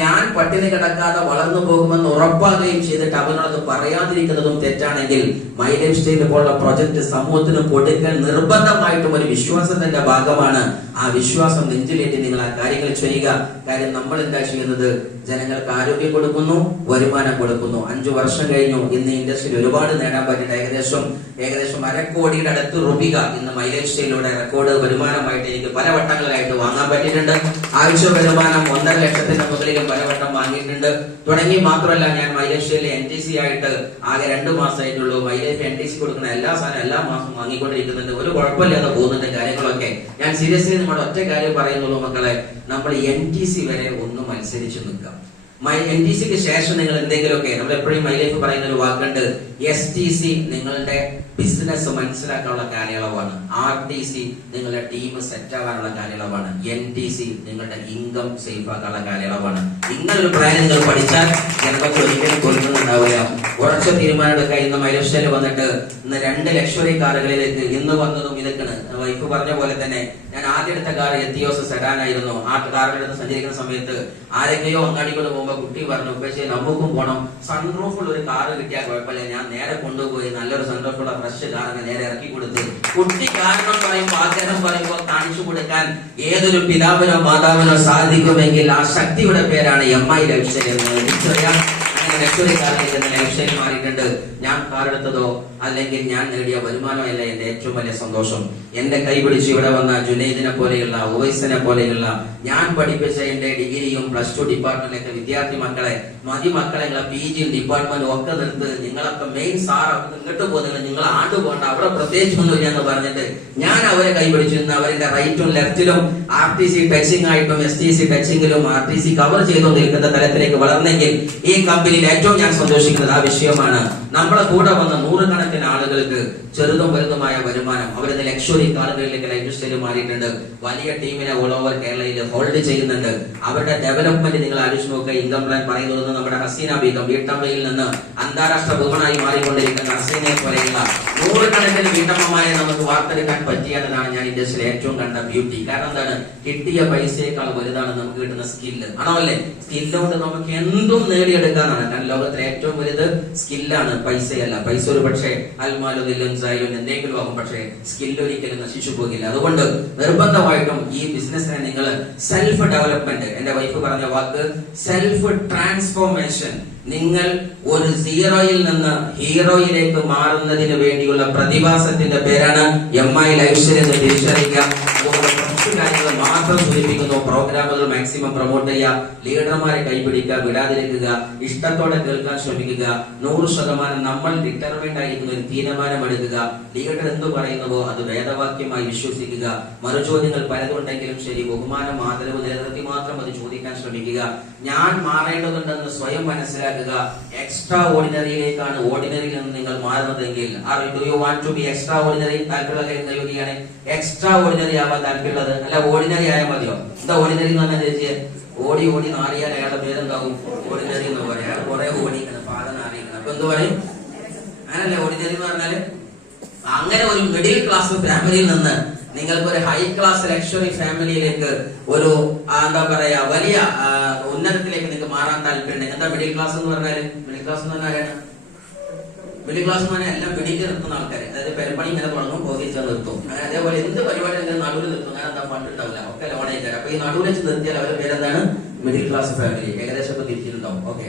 ഞാൻ പട്ടിണി കിടക്കാതെ വളർന്നു പോകുമെന്ന് ഉറപ്പാകുകയും ചെയ്തിട്ട് അവനോട് പറയാതിരിക്കുന്നതും തെറ്റാണെങ്കിൽ മൈ ലൈഫ് സ്റ്റൈൽ പോലുള്ള പ്രൊജക്ട് സമൂഹത്തിന് കൊടുക്കൽ നിർബന്ധമായിട്ടും ഒരു വിശ്വാസത്തിന്റെ ഭാഗമാണ്. ആ വിശ്വാസം നെഞ്ചിലേറ്റി നിങ്ങൾ ആ കാര്യങ്ങൾ ചെയ്യുക. കാര്യം നമ്മൾ എന്താ ചെയ്യുന്നത്? ജനങ്ങൾക്ക് ആരോഗ്യം കൊടുക്കുന്നു, വരുമാനം കൊടുക്കുന്നു. 5 വർഷം കഴിഞ്ഞു. ഇന്ന് ഇൻഡസ്ട്രിയിൽ ഒരുപാട് നേടാൻ പറ്റിയിട്ട് ഏകദേശം 1.5 കോടിയുടെ അടുത്ത് റുപിക ഇന്ന് മൈ ലൈഫ് സ്റ്റൈലിലൂടെ റെക്കോർഡ് വരുമാനമായിട്ട് എനിക്ക് പല വട്ടങ്ങളായിട്ട് വാങ്ങാൻ പറ്റിയിട്ടുണ്ട്. ആഴ്ച വരുമാനം 1.5 ലക്ഷത്തിന് മുകളിലും പലവട്ടം വാങ്ങിയിട്ടുണ്ട്. തുടങ്ങി മാത്രമല്ല, ഞാൻ മൈ ലൈഫ് സ്റ്റൈലിൽ NTC ആയിട്ട് ആകെ 2 മാസമായിട്ടുള്ളൂ. മൈ ലൈഫ് NTC കൊടുക്കുന്ന എല്ലാ സാധനം എല്ലാ മാസം വാങ്ങിക്കൊണ്ടിരിക്കുന്നുണ്ട്. ഒരു കുഴപ്പമില്ലാതെ പോകുന്നുണ്ട് കാര്യങ്ങളൊക്കെ. ഞാൻ സീരിയസ്ലി നമ്മുടെ ഒറ്റ കാര്യം പറയുന്നുള്ളൂ മക്കളെ, നമ്മൾ NTC വരെ ഒന്ന് മത്സരിച്ചു നിൽക്കാം. NTC-ക്ക് ശേഷം നിങ്ങൾ എന്തെങ്കിലുമൊക്കെ, നമ്മൾ എപ്പോഴും മൈ ലൈഫ് പറയുന്ന ഒരു വാക്കുണ്ട്, STC നിങ്ങളുടെ ബിസിനസ് മനസ്സിലാക്കാനുള്ള കാലയളവാണ്, RTC നിങ്ങളുടെ ടീം സെറ്റ് ആവാനുള്ള കാലയളവാണ്, NTC നിങ്ങളുടെ ഇൻകം സേഫ് ആക്കാനുള്ള കാലയളവാണ്. ഇങ്ങനൊരു പ്ലാൻ നിങ്ങൾ പഠിച്ചാൽ ജനങ്ങൾക്ക് ഒരിക്കലും തോൽക്കുന്നുണ്ടാവില്ല. ഉറച്ച തീരുമാനം എടുക്കുക. ഇന്ന് മൈ ലൈഫ് സ്റ്റൈൽ വന്നിട്ട് ഇന്ന് 2 ലക്ഷറി കാറുകളിലേക്ക് ഇന്ന് വന്നതും ഇതൊക്കെയാണ്. വൈഫ് പറഞ്ഞ പോലെ തന്നെ ഞാൻ ആദ്യം എടുത്ത കാർ എത്തിയോസ് സെഡാൻ ആയിരുന്നു. ആ കാറിലെടുത്ത് സഞ്ചരിക്കുന്ന സമയത്ത് ആരെങ്കിലും അങ്ങാടിക്കൊണ്ട് പോകുമ്പോ കുട്ടി പറഞ്ഞു, പക്ഷേ നമുക്കും പോണം, സൺറൂഫുള്ള ഒരു കാറ് കിട്ടിയാൽ കുഴപ്പമില്ല. ഞാൻ നേരെ കൊണ്ടുപോയി നല്ലൊരു സൺറൂഫുള്ള ഫ്രഷ് കാറിനെ നേരെ ഇറക്കി കൊടുത്ത് കുട്ടി കാരണം പറയുമ്പോൾ ആഗ്രഹം പറയുമ്പോൾ കാണിച്ചു കൊടുക്കാൻ ഏതൊരു പിതാവിനോ മാതാവിനോ സാധിക്കുമെങ്കിൽ ആ ശക്തിയുടെ പേരാണ് MI ലൈഫ് സ്റ്റൈൽ. എനിക്കറിയാം ലക്ഷറി കാറിലേക്ക് ലൈഫ് സ്റ്റൈൽ മാറിയിട്ടുണ്ട്. ഞാൻ കാറെടുത്തതോ അല്ലെങ്കിൽ ഞാൻ നേടിയ വരുമാനമല്ല എന്റെ ഏറ്റവും വലിയ സന്തോഷം. എന്റെ കൈപിടിച്ച് ഇവിടെ വന്ന ജുനൈദിനെ പോലെയുള്ള, ഉവൈസിനെ പോലെയുള്ള, ഞാൻ പഠിപ്പിച്ച എന്റെ ഡിഗ്രിയും +2 ഡിപ്പാർട്ട്മെന്റിലൊക്കെ വിദ്യാർത്ഥി മക്കളെ, മക്കളെ PG ഡിപ്പാർട്ട്മെന്റും ഒക്കെ നിർത്ത്, നിങ്ങളൊക്കെ മെയിൻ സാർ ഇങ്ങോട്ട് പോകുന്നില്ല, നിങ്ങൾ ആണ്ട് പോകണ്ട, അവിടെ പ്രത്യേകിച്ചൊന്നുമില്ല എന്ന് പറഞ്ഞിട്ട് ഞാൻ അവരെ കൈപിടിച്ചു. ഇന്ന് അവരുടെ റൈറ്റും ലെഫ്റ്റിലും RTC ടച്ചിങ് ആയിട്ടും STC ടച്ചിങ്ങിലും RTC കവർ ചെയ്തു നിൽക്കുന്ന തലത്തിലേക്ക് വളർന്നെങ്കിൽ ഈ കമ്പനിയിൽ ഏറ്റവും ഞാൻ സന്തോഷിക്കുന്നത് ആ വിഷയമാണ്. നമ്മളെ കൂടെ വന്ന 100 കണക്കിന് ആളുകൾക്ക് ചെറുതും വലുതുമായ വരുമാനം, അവരുടെ ലക്ഷറി കാറുകളിലേക്ക് ലൈഫ് സ്റ്റൈൽ മാറിയിട്ടുണ്ട്. വലിയ ടീമിനെ ഓൾ ഓവർ കേരളയിൽ ഹോൾഡ് ചെയ്യുന്നുണ്ട്. അവരുടെ ഡെവലപ്മെന്റ് നിങ്ങൾ ആലോചിച്ച് നോക്കുക. ഇൻകം പ്ലാൻ പറയുന്നത് നമ്മുടെ ഹസീന ബീഗം വീട്ടമ്മയിൽ നിന്ന് അന്താരാഷ്ട്ര വുമണായി മാറിക്കൊണ്ടിരിക്കുന്ന ഹസീനയെ പോലെയുള്ള 100 കണക്കിന് വീട്ടമ്മമാരെ നമുക്ക് വാർത്തെടുക്കാൻ പറ്റിയതാണ് ഞാൻ ഇൻഡസ്ട്രിയിൽ ഏറ്റവും കണ്ട ബ്യൂട്ടി. കാരണം എന്താണ്? കിട്ടിയ പൈസയേക്കാൾ വലുതാണ് നമുക്ക് കിട്ടുന്ന സ്കില്ല്. ആണോ അല്ലേ? സ്കില്ലുകൊണ്ട് നമുക്ക് എന്തും നേടിയെടുക്കാനാണ്. കാരണം ലോകത്തിലെ ഏറ്റവും വലുത് സ്കില്ലാണ്, പൈസയല്ല. പൈസ ഒരു പക്ഷേ അൽമാലും എന്തെങ്കിലും ആകും, പക്ഷേ സ്കില്ല് ഒരിക്കലും നശിച്ചു പോകില്ല. അതുകൊണ്ട് നിർബന്ധമായിട്ടും ഈ ബിസിനസ്സിനെ നിങ്ങൾ സെൽഫ് ഡെവലപ്മെന്റ്, എന്റെ വൈഫ് പറഞ്ഞ വാക്ക് സെൽഫ് ട്രാൻസ്ഫോർമേഷൻ, നിങ്ങൾ ഒരു സീറോയിൽ നിന്ന് ഹീറോയിലേക്ക് മാറുന്നതിന് വേണ്ടിയുള്ള പ്രതിഭാസത്തിന്റെ പേരാണ് MI ലൈഫ് സ്റ്റൈൽ എന്ന് തിരിച്ചറിയുക. കാര്യങ്ങൾ മാത്രം സൂചിപ്പിക്കുന്നു. പ്രോഗ്രാമുകൾ മാക്സിമം പ്രൊമോട്ട് ചെയ്യുക, ലീഡർമാരെ കൈപിടിക്കുക, വിടാതിരിക്കുക, ഇഷ്ടത്തോടെ കേൾക്കാൻ ശ്രമിക്കുക, 100% നമ്മൾ ഡിറ്റർമിൻഡ് ആയിരിക്കുന്ന ഒരു തീരുമാനം എടുക്കുക. ലീഡർ എന്ത് പറയുന്നുവോ അത് വേദവാക്യമായി വിശ്വസിക്കുക. മറുചോദ്യങ്ങൾ പലതുണ്ടെങ്കിലും ശരി, ബഹുമാനം ആദരവ് നിലനിർത്തി മാത്രം അത് ചോദിക്കാൻ ശ്രമിക്കുക. ഞാൻ മാറേണ്ടതുണ്ടെന്ന് സ്വയം മനസ്സിലാക്കുക. എക്സ്ട്രാ ഓർഡിനറിയിലേക്കാണ് ഓർഡിനറിയിൽ നിന്ന് നിങ്ങൾ മാറുന്നതെങ്കിൽ, do you want to be extraordinary? താല്പര്യമുള്ള എക്സ്ട്രാ ഓർഡിനറി ആവാൻ താല്പര്യമുള്ളത്, അല്ല ഓർഡിനറി ആയാൽ മതിയോ? എന്താ ഓർഡിനറി എന്ന് പറഞ്ഞാൽ ചേച്ചി? ഓടി ഓടി നാറിയാൽ അയാളുടെ പേരെന്താവും? ഓർഡിനറി എന്ന് പറയാം. അയാൾ കുറെ ഓടിക്കണം, പാത നാറിയിക്കണം. അപ്പൊ എന്ത് പറയും? അങ്ങനല്ലേ ഓർഡിനറി എന്ന് പറഞ്ഞാല്? അങ്ങനെ ഒരു മിഡിൽ ക്ലാസ് ഫാമിലിയിൽ നിന്ന് നിങ്ങൾക്ക് ഒരു ഹൈ ക്ലാസ് ലക്ഷറി ഫാമിലിയിലേക്ക്, ഒരു എന്താ പറയാ വലിയ ഉന്നതത്തിലേക്ക് നിങ്ങൾക്ക് മാറാൻ താല്പര്യം. എന്താ മിഡിൽ ക്ലാസ് എന്ന് പറഞ്ഞാല്? മിഡിൽ ക്ലാസ് എന്ന് പറഞ്ഞാൽ ആരാണ്? മിഡിൽ ക്ലാസ് എന്ന് പറഞ്ഞാൽ എല്ലാം പിടിക്ക് നിർത്തുന്ന ആൾക്കാർ. അതായത് പെരുപ്പണി ഇങ്ങനെ തുടങ്ങും, ഓഫീസിൽ നിർത്തും. അങ്ങനെ അതേപോലെ എന്ത് പരിപാടി നടുവിൽ നിർത്തും. അങ്ങനെ എന്താ ഫണ്ട് ഉണ്ടാവില്ല, ഒക്കെ ലോണേക്കാർ. അപ്പൊ ഈ നടുവിൽ വെച്ച് നിർത്തിയാൽ അവരുടെ പേരെന്താണ്? Middle class family. ഏകദേശം ഒക്കെ തിരിച്ചിട്ടുണ്ടാവും. ഓക്കെ,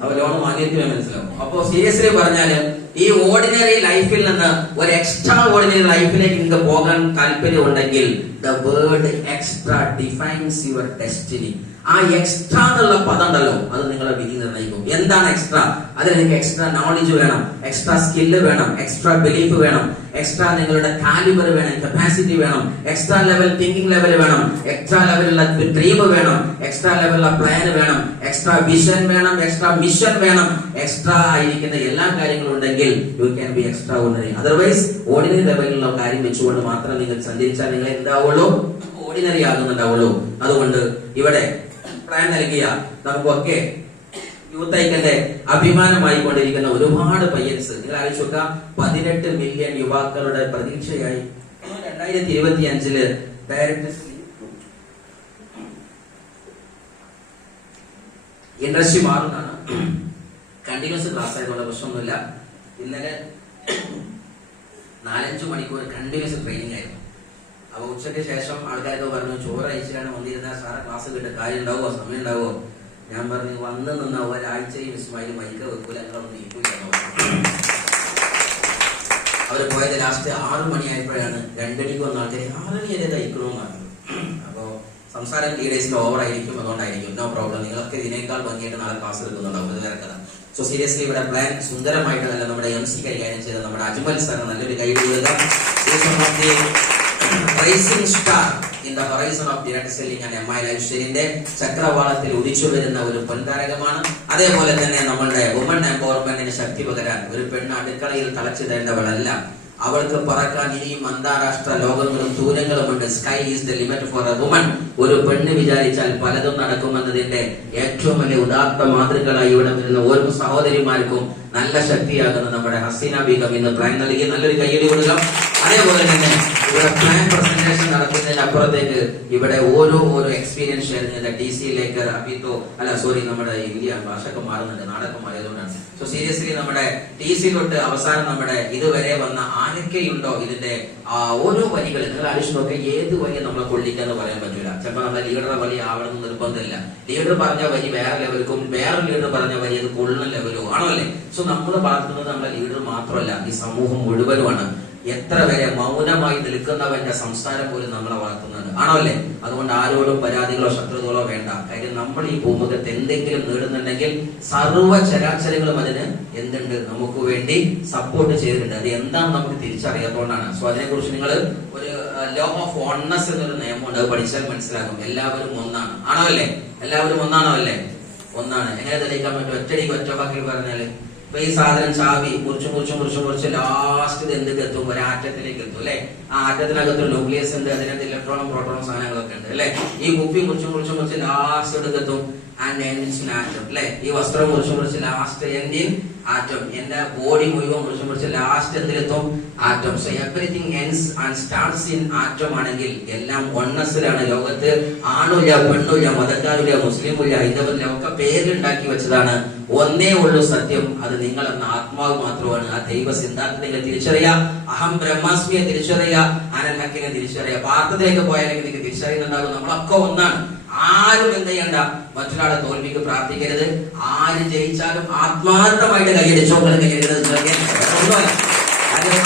അപ്പൊ ലോൺ വാങ്ങിയിട്ട് മനസ്സിലാവും. അപ്പൊ സീരിയസ്ലി പറഞ്ഞാല് ഈ ഓർഡിനറി ലൈഫിൽ നിന്ന് ഒരു എക്സ്ട്രാ ഓർഡിനറി ലൈഫിലേക്ക് നിങ്ങൾക്ക് പോകാൻ താല്പര്യം ഉണ്ടെങ്കിൽ the word extra defines your destiny. ആ എക്സ്ട്രാ എന്നുള്ള പദം ഉണ്ടല്ലോ, അത് നിങ്ങളെ വിധി നിർണ്ണയിക്കും. എന്താണ് എക്സ്ട്രാ? അതിൽ നിങ്ങൾക്ക് എക്സ്ട്രാ നോളജ് വേണം, എക്സ്ട്രാ സ്കില്ല് വേണം, എക്സ്ട്രാ ബിലീഫ് വേണം, എക്സ്ട്രാ നിങ്ങളുടെ കാലിബർ വേണം, കപ്പാസിറ്റി വേണം, എക്സ്ട്രാ ലെവൽ തിങ്കിങ് ലെവൽ വേണം, എക്സ്ട്രാ ലെവലുള്ള ഡ്രീം വേണം, എക്സ്ട്രാ ലെവലുള്ള പ്ലാൻ വേണം, എക്സ്ട്രാ വിഷൻ വേണം, എക്സ്ട്രാ മിഷൻ വേണം. എക്സ്ട്രാ ആയിരിക്കുന്ന എല്ലാ കാര്യങ്ങളും ഉണ്ടെങ്കിൽ you can be extra ordinary. Otherwise ordinary ലെവലിലുള്ള കാര്യം വെച്ചുകൊണ്ട് മാത്രം നിങ്ങൾ സഞ്ചരിച്ചാൽ നിങ്ങൾ എന്താവുള്ളൂ? ഓർഡിനറി ആകുന്നുണ്ടാവുള്ളൂ. അതുകൊണ്ട് ഇവിടെ പ്ലാൻ നൽകിയ നമുക്കൊക്കെ യൂത്ത് ഐക്യന്റെ അഭിമാനമായി കൊണ്ടിരിക്കുന്ന ഒരുപാട് പയ്യൻസ്, നിങ്ങൾ ആലോചിച്ച് നോക്കുക, 18 മില്യൺ യുവാക്കളുടെ പ്രതീക്ഷയായി 2025 ഡയറക്ടേഴ്സ് ഇൻഡസ്ട്രി മാറുന്നതാണ്. കണ്ടിന്യൂസ് ക്ലാസ് ആയതുകൊണ്ട് പ്രശ്നമൊന്നുമില്ല. ഇന്നലെ 4-5 മണിക്കൂർ കണ്ടിന്യൂസ് ട്രെയിനിങ് ആയിരുന്നു. അപ്പൊ ഉച്ചയ്ക്ക് ശേഷം ആൾക്കാരൊക്കെ പറഞ്ഞു, ചോറ് അയച്ചിട്ടാണ് വന്നിരുന്ന സാറെ ക്ലാസ് കിട്ടുക, കാര്യം ഉണ്ടാവുമോ, സമയം ഉണ്ടാവുമോ? ഞാൻ പറഞ്ഞു, വന്ന് നിന്ന് ഒരാഴ്ചയും ഇസ്മായിൽ മൈക്ക് വെക്കൂല, ഞങ്ങളൊന്നും നീക്കൂല. അവര് പോയത് ലാസ്റ്റ് 6 മണിയായപ്പോഴാണ്. 2 മണിക്ക് വന്ന ആൾക്കാർ 6 മണി വരെ തയ്ക്കണമെന്ന് പറഞ്ഞു. അപ്പോ സംസാരം ലീഡേഴ്സിൽ ഓവർ ആയിരിക്കും, അതുകൊണ്ടായിരിക്കും. No problem. നിങ്ങളൊക്കെ ഇതിനേക്കാൾ ഭംഗിയായിട്ട് നാളെ ക്ലാസ് എടുക്കുന്നുണ്ടാവും. ഇത് വേറെ കഥ. സോ സീരിയസ്ലി ഇവിടെ പ്ലാൻ സുന്ദരമായിട്ട് നല്ല നമ്മുടെ MC കൈകാര്യം ചെയ്ത നമ്മുടെ അജ്മൽ സാറിന് നല്ലൊരു കൈ കൊടുക്കുക. Rising star in the horizon of direct selling and MI life സ്റ്റൈലിന്റെ ചക്രവാളത്തിൽ ഉദിച്ചു വരുന്ന ഒരു പൊൻതാരകമാണ്. അതേപോലെ തന്നെ നമ്മളുടെ വുമൺ എംപവർമെന്റിന് ശക്തി പകരാൻ ഒരു പെണ്ണ് അടുക്കളയിൽ തളച്ചിടേണ്ടവളല്ല. അവൾക്ക് പറക്കാൻ ഇനിയും അന്താരാഷ്ട്ര ലോകങ്ങളും ദൂരങ്ങളുമുണ്ട്. Sky is the limit for a woman. ഒരു പെണ്ണ് വിചാരിച്ചാൽ പലതും നടക്കുമെന്നതിന്റെ ഏറ്റവും വലിയ ഉദാത്ത മാതൃകളായി ഇവിടെ വരുന്ന ഓരോ സഹോദരിമാർക്കും നല്ല ശക്തിയാകുന്ന നമ്മുടെ ഹസീന ബീഗം ഇന്ന് പ്ലാൻ നൽകി. നല്ലൊരു കയ്യടി കൊടുക്കാം. അതേപോലെ തന്നെ ഇവിടെ പ്ലാൻ പ്രസന്റേഷൻ നടത്തുന്നതിന് അപ്പുറത്തേക്ക് ഇവിടെ ഓരോ എക്സ്പീരിയൻസ് ഷെയർ ചെയ്ത DC-യിലേക്ക് അഭിത്തോ നമ്മുടെ ഇന്ത്യ ഭാഷയൊക്കെ മാറുന്നുണ്ട്, നാടൊക്കെ മാറിയതുകൊണ്ടാണ്. സോ സീരിയസ്ലി നമ്മുടെ DC-യിലോട്ട് അവസാനം നമ്മുടെ ഇതുവരെ വന്ന ആരൊക്കെയുണ്ടോ ഇതിന്റെ ഓരോ വരികൾ നിങ്ങൾ ആലോചിച്ചൊക്കെ ഏത് വരി നമ്മളെ കൊള്ളിക്കാന്ന് പറയാൻ പറ്റൂല. ചിലപ്പോൾ നമ്മുടെ ലീഡറുടെ വരി ആവണമെന്ന് നിർബന്ധമില്ല. ലീഡർ പറഞ്ഞ വരി വേറെ ലെവൽക്കും വേറെ ലീഡർ പറഞ്ഞ വരി അത് കൊള്ളുന്ന ലെവലും ആണോ അല്ലേ? സോ നമ്മൾ വളർത്തുന്നത് നമ്മുടെ ലീഡർ മാത്രമല്ല, ഈ സമൂഹം മുഴുവനുമാണ്. എത്ര വരെ മൗനമായി നിൽക്കുന്നവന്റെ സംസ്ഥാനം പോലും നമ്മളെ വളർത്തുന്നുണ്ട്, ആണോ അല്ലേ? അതുകൊണ്ട് ആരോടും പരാതികളോ ശത്രുതകളോ വേണ്ട. കാര്യം നമ്മൾ ഈ ഭൂമുഖത്ത് എന്തെങ്കിലും നേടുന്നുണ്ടെങ്കിൽ സർവ്വ ചരാചരങ്ങളും അതിന് എന്തുണ്ട്, നമുക്ക് വേണ്ടി സപ്പോർട്ട് ചെയ്തിട്ടുണ്ട്. അത് എന്താണ് നമുക്ക് തിരിച്ചറിയാത്തതുകൊണ്ടാണ്. സോ അതിനെക്കുറിച്ച് നിങ്ങൾ ഒരു ലോ ഓഫ് ഓൺനെസ് എന്നൊരു നിയമമുണ്ട്, അത് പഠിച്ചാൽ മനസ്സിലാകും. എല്ലാവരും ഒന്നാണ്, ആണോ അല്ലേ? എല്ലാവരും ഒന്നാണോ അല്ലേ? ഒന്നാണ്. എങ്ങനെ തെളിയിക്കാൻ പറ്റും? ഒറ്റടിക്ക് ഒറ്റ വാക്കിൽ പറഞ്ഞാല് ഇപ്പൊ ഈ സാധനം ചാവി മുറിച്ച് ലാസ്റ്റ് ഇത് എന്തൊക്കെ എത്തും? ഒരു ആറ്റത്തിലേക്ക് എത്തും അല്ലെ? ആ ആറ്റത്തിനകത്ത് ഒരു ന്യൂക്ലിയസ് ഉണ്ട്, അതിനകത്ത് ഇലക്ട്രോണും പ്രോട്ടോണും സാധനങ്ങളൊക്കെ ഉണ്ട് അല്ലെ? ഈ കുപ്പി മുറിച്ച് ലാസ്റ്റ് എടുത്ത് എത്തും ആറ്റം അല്ലെ? ഈ വസ്ത്രം മുറിച്ച് ലാസ്റ്റ് എൻഡിൻ ആറ്റം. എന്റെ ബോഡി മുഴുവൻ മുറിച്ച് ലാസ്റ്റ് എന്തിലെത്തും? Atom. So everything ends and starts in atom ആണെങ്കിൽ എല്ലാം ഒണ്ണസിലാണ്. ലോകത്ത് ആണുമില്ല പെണ്ണുമില്ല മതക്കാരില്ല മുസ്ലിമില്ല ഹൈന്ദവരില്ല, ഒക്കെ പേരുണ്ടാക്കി വെച്ചതാണ്. ഒന്നേ ഉള്ളൂ സത്യം, അത് നിങ്ങൾ എന്ന ആത്മാവ് മാത്രമാണ്. ആ ദൈവ സിദ്ധാന്തം നിങ്ങൾ തിരിച്ചറിയുക. അഹം ബ്രഹ്മാസ്മിയെ തിരിച്ചറിയുക, അനൽ ഹക്കിനെ തിരിച്ചറിയുക. പാർത്തതയൊക്കെ പോയാലെങ്കിൽ നിങ്ങൾക്ക് തിരിച്ചറിയുന്നുണ്ടാകും നമ്മളൊക്കെ ഒന്നാണ്. ആരും എന്ത് ചെയ്യണ്ട, മറ്റൊരാളെ തോൽവിക്ക് പ്രാർത്ഥിക്കരുത്. ആര് ജയിച്ചാലും ആത്മാർത്ഥമായിട്ട് കൈയടിച്ചോക്കളെ കൈയടിക്കുന്നത്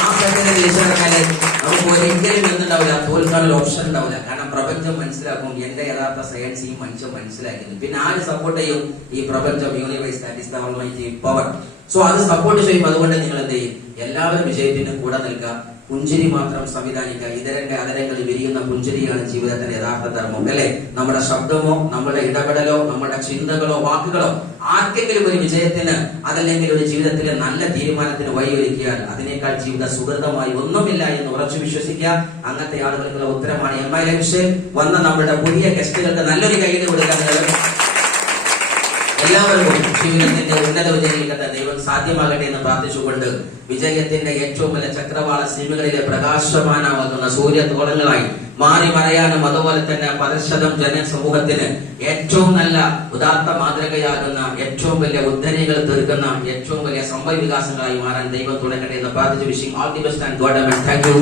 ആ സത്യത്തെ തിരിച്ചറിഞ്ഞാല് നമുക്ക് ഒരിക്കലും എന്തുണ്ടാവില്ല, തോൽക്കാനുള്ള ഓപ്ഷൻ ഉണ്ടാവില്ല. കാരണം പ്രപഞ്ചം മനസ്സിലാക്കും എന്റെ യഥാർത്ഥ സയൻസ് ഈ മനുഷ്യൻ മനസ്സിലാക്കുന്നു. പിന്നെ ആര് സപ്പോർട്ട് ചെയ്യും? ഈ പ്രപഞ്ചം, universe, that is the almighty power. So അത് സപ്പോർട്ട് ചെയ്യും. അതുകൊണ്ട് നിങ്ങൾ എന്ത് ചെയ്യും? എല്ലാവരും വിജയത്തിന് കൂടെ നിൽക്കുക. പുഞ്ചിരി മാത്രം സംവിധാനിക്കുക. ഇതരന്റെ അതരങ്ങളിൽ വിരിയുന്ന പുഞ്ചിരിയാണ് ജീവിതത്തിന്റെ യഥാർത്ഥ ധർമ്മം അല്ലെ? നമ്മുടെ ശബ്ദമോ നമ്മുടെ ഇടപെടലോ നമ്മുടെ ചിന്തകളോ വാക്കുകളോ ആർക്കെങ്കിലും ഒരു വിജയത്തിന് അതല്ലെങ്കിൽ ഒരു ജീവിതത്തിലെ നല്ല തീരുമാനത്തിന് വഴിയൊരുക്കിയാൽ അതിനേക്കാൾ ജീവിത സുഹൃതമായി ഒന്നുമില്ല എന്ന് ഉറച്ചു വിശ്വസിക്കുക. അങ്ങനത്തെ ആളുകൾക്കുള്ള ഉത്തരമാണ് MI ലൈഫ് സ്റ്റൈൽ. വന്ന നമ്മുടെ പുതിയ ഗസ്റ്റുകൾക്ക് നല്ലൊരു കൈയ്യടി കൊടുക്കാൻ എല്ലാവർക്കും ജീവിതത്തിന്റെ ഉന്നത വിജയിക്കട്ടെ, ദൈവം സാധ്യമാകട്ടെ എന്ന് പ്രാർത്ഥിച്ചുകൊണ്ട് വിജയത്തിന്റെ ഏറ്റവും വലിയ ചക്രവാള സീമകളിലെ പ്രകാശമാനമാകുന്ന സൂര്യതോളങ്ങളായി മാറി മറയാനും അതുപോലെ തന്നെ 10% ജനസമൂഹത്തിന് ഏറ്റവും നല്ല ഉദാത്ത മാതൃകയാകുന്ന ഏറ്റവും വലിയ ഉദ്ധരണികൾ തീർക്കുന്ന ഏറ്റവും വലിയ സംഭവ വികാസങ്ങളായി മാറാൻ ദൈവം തുടങ്ങട്ടെ എന്ന് പ്രാർത്ഥിച്ചു. Wishing all the best and God thank you.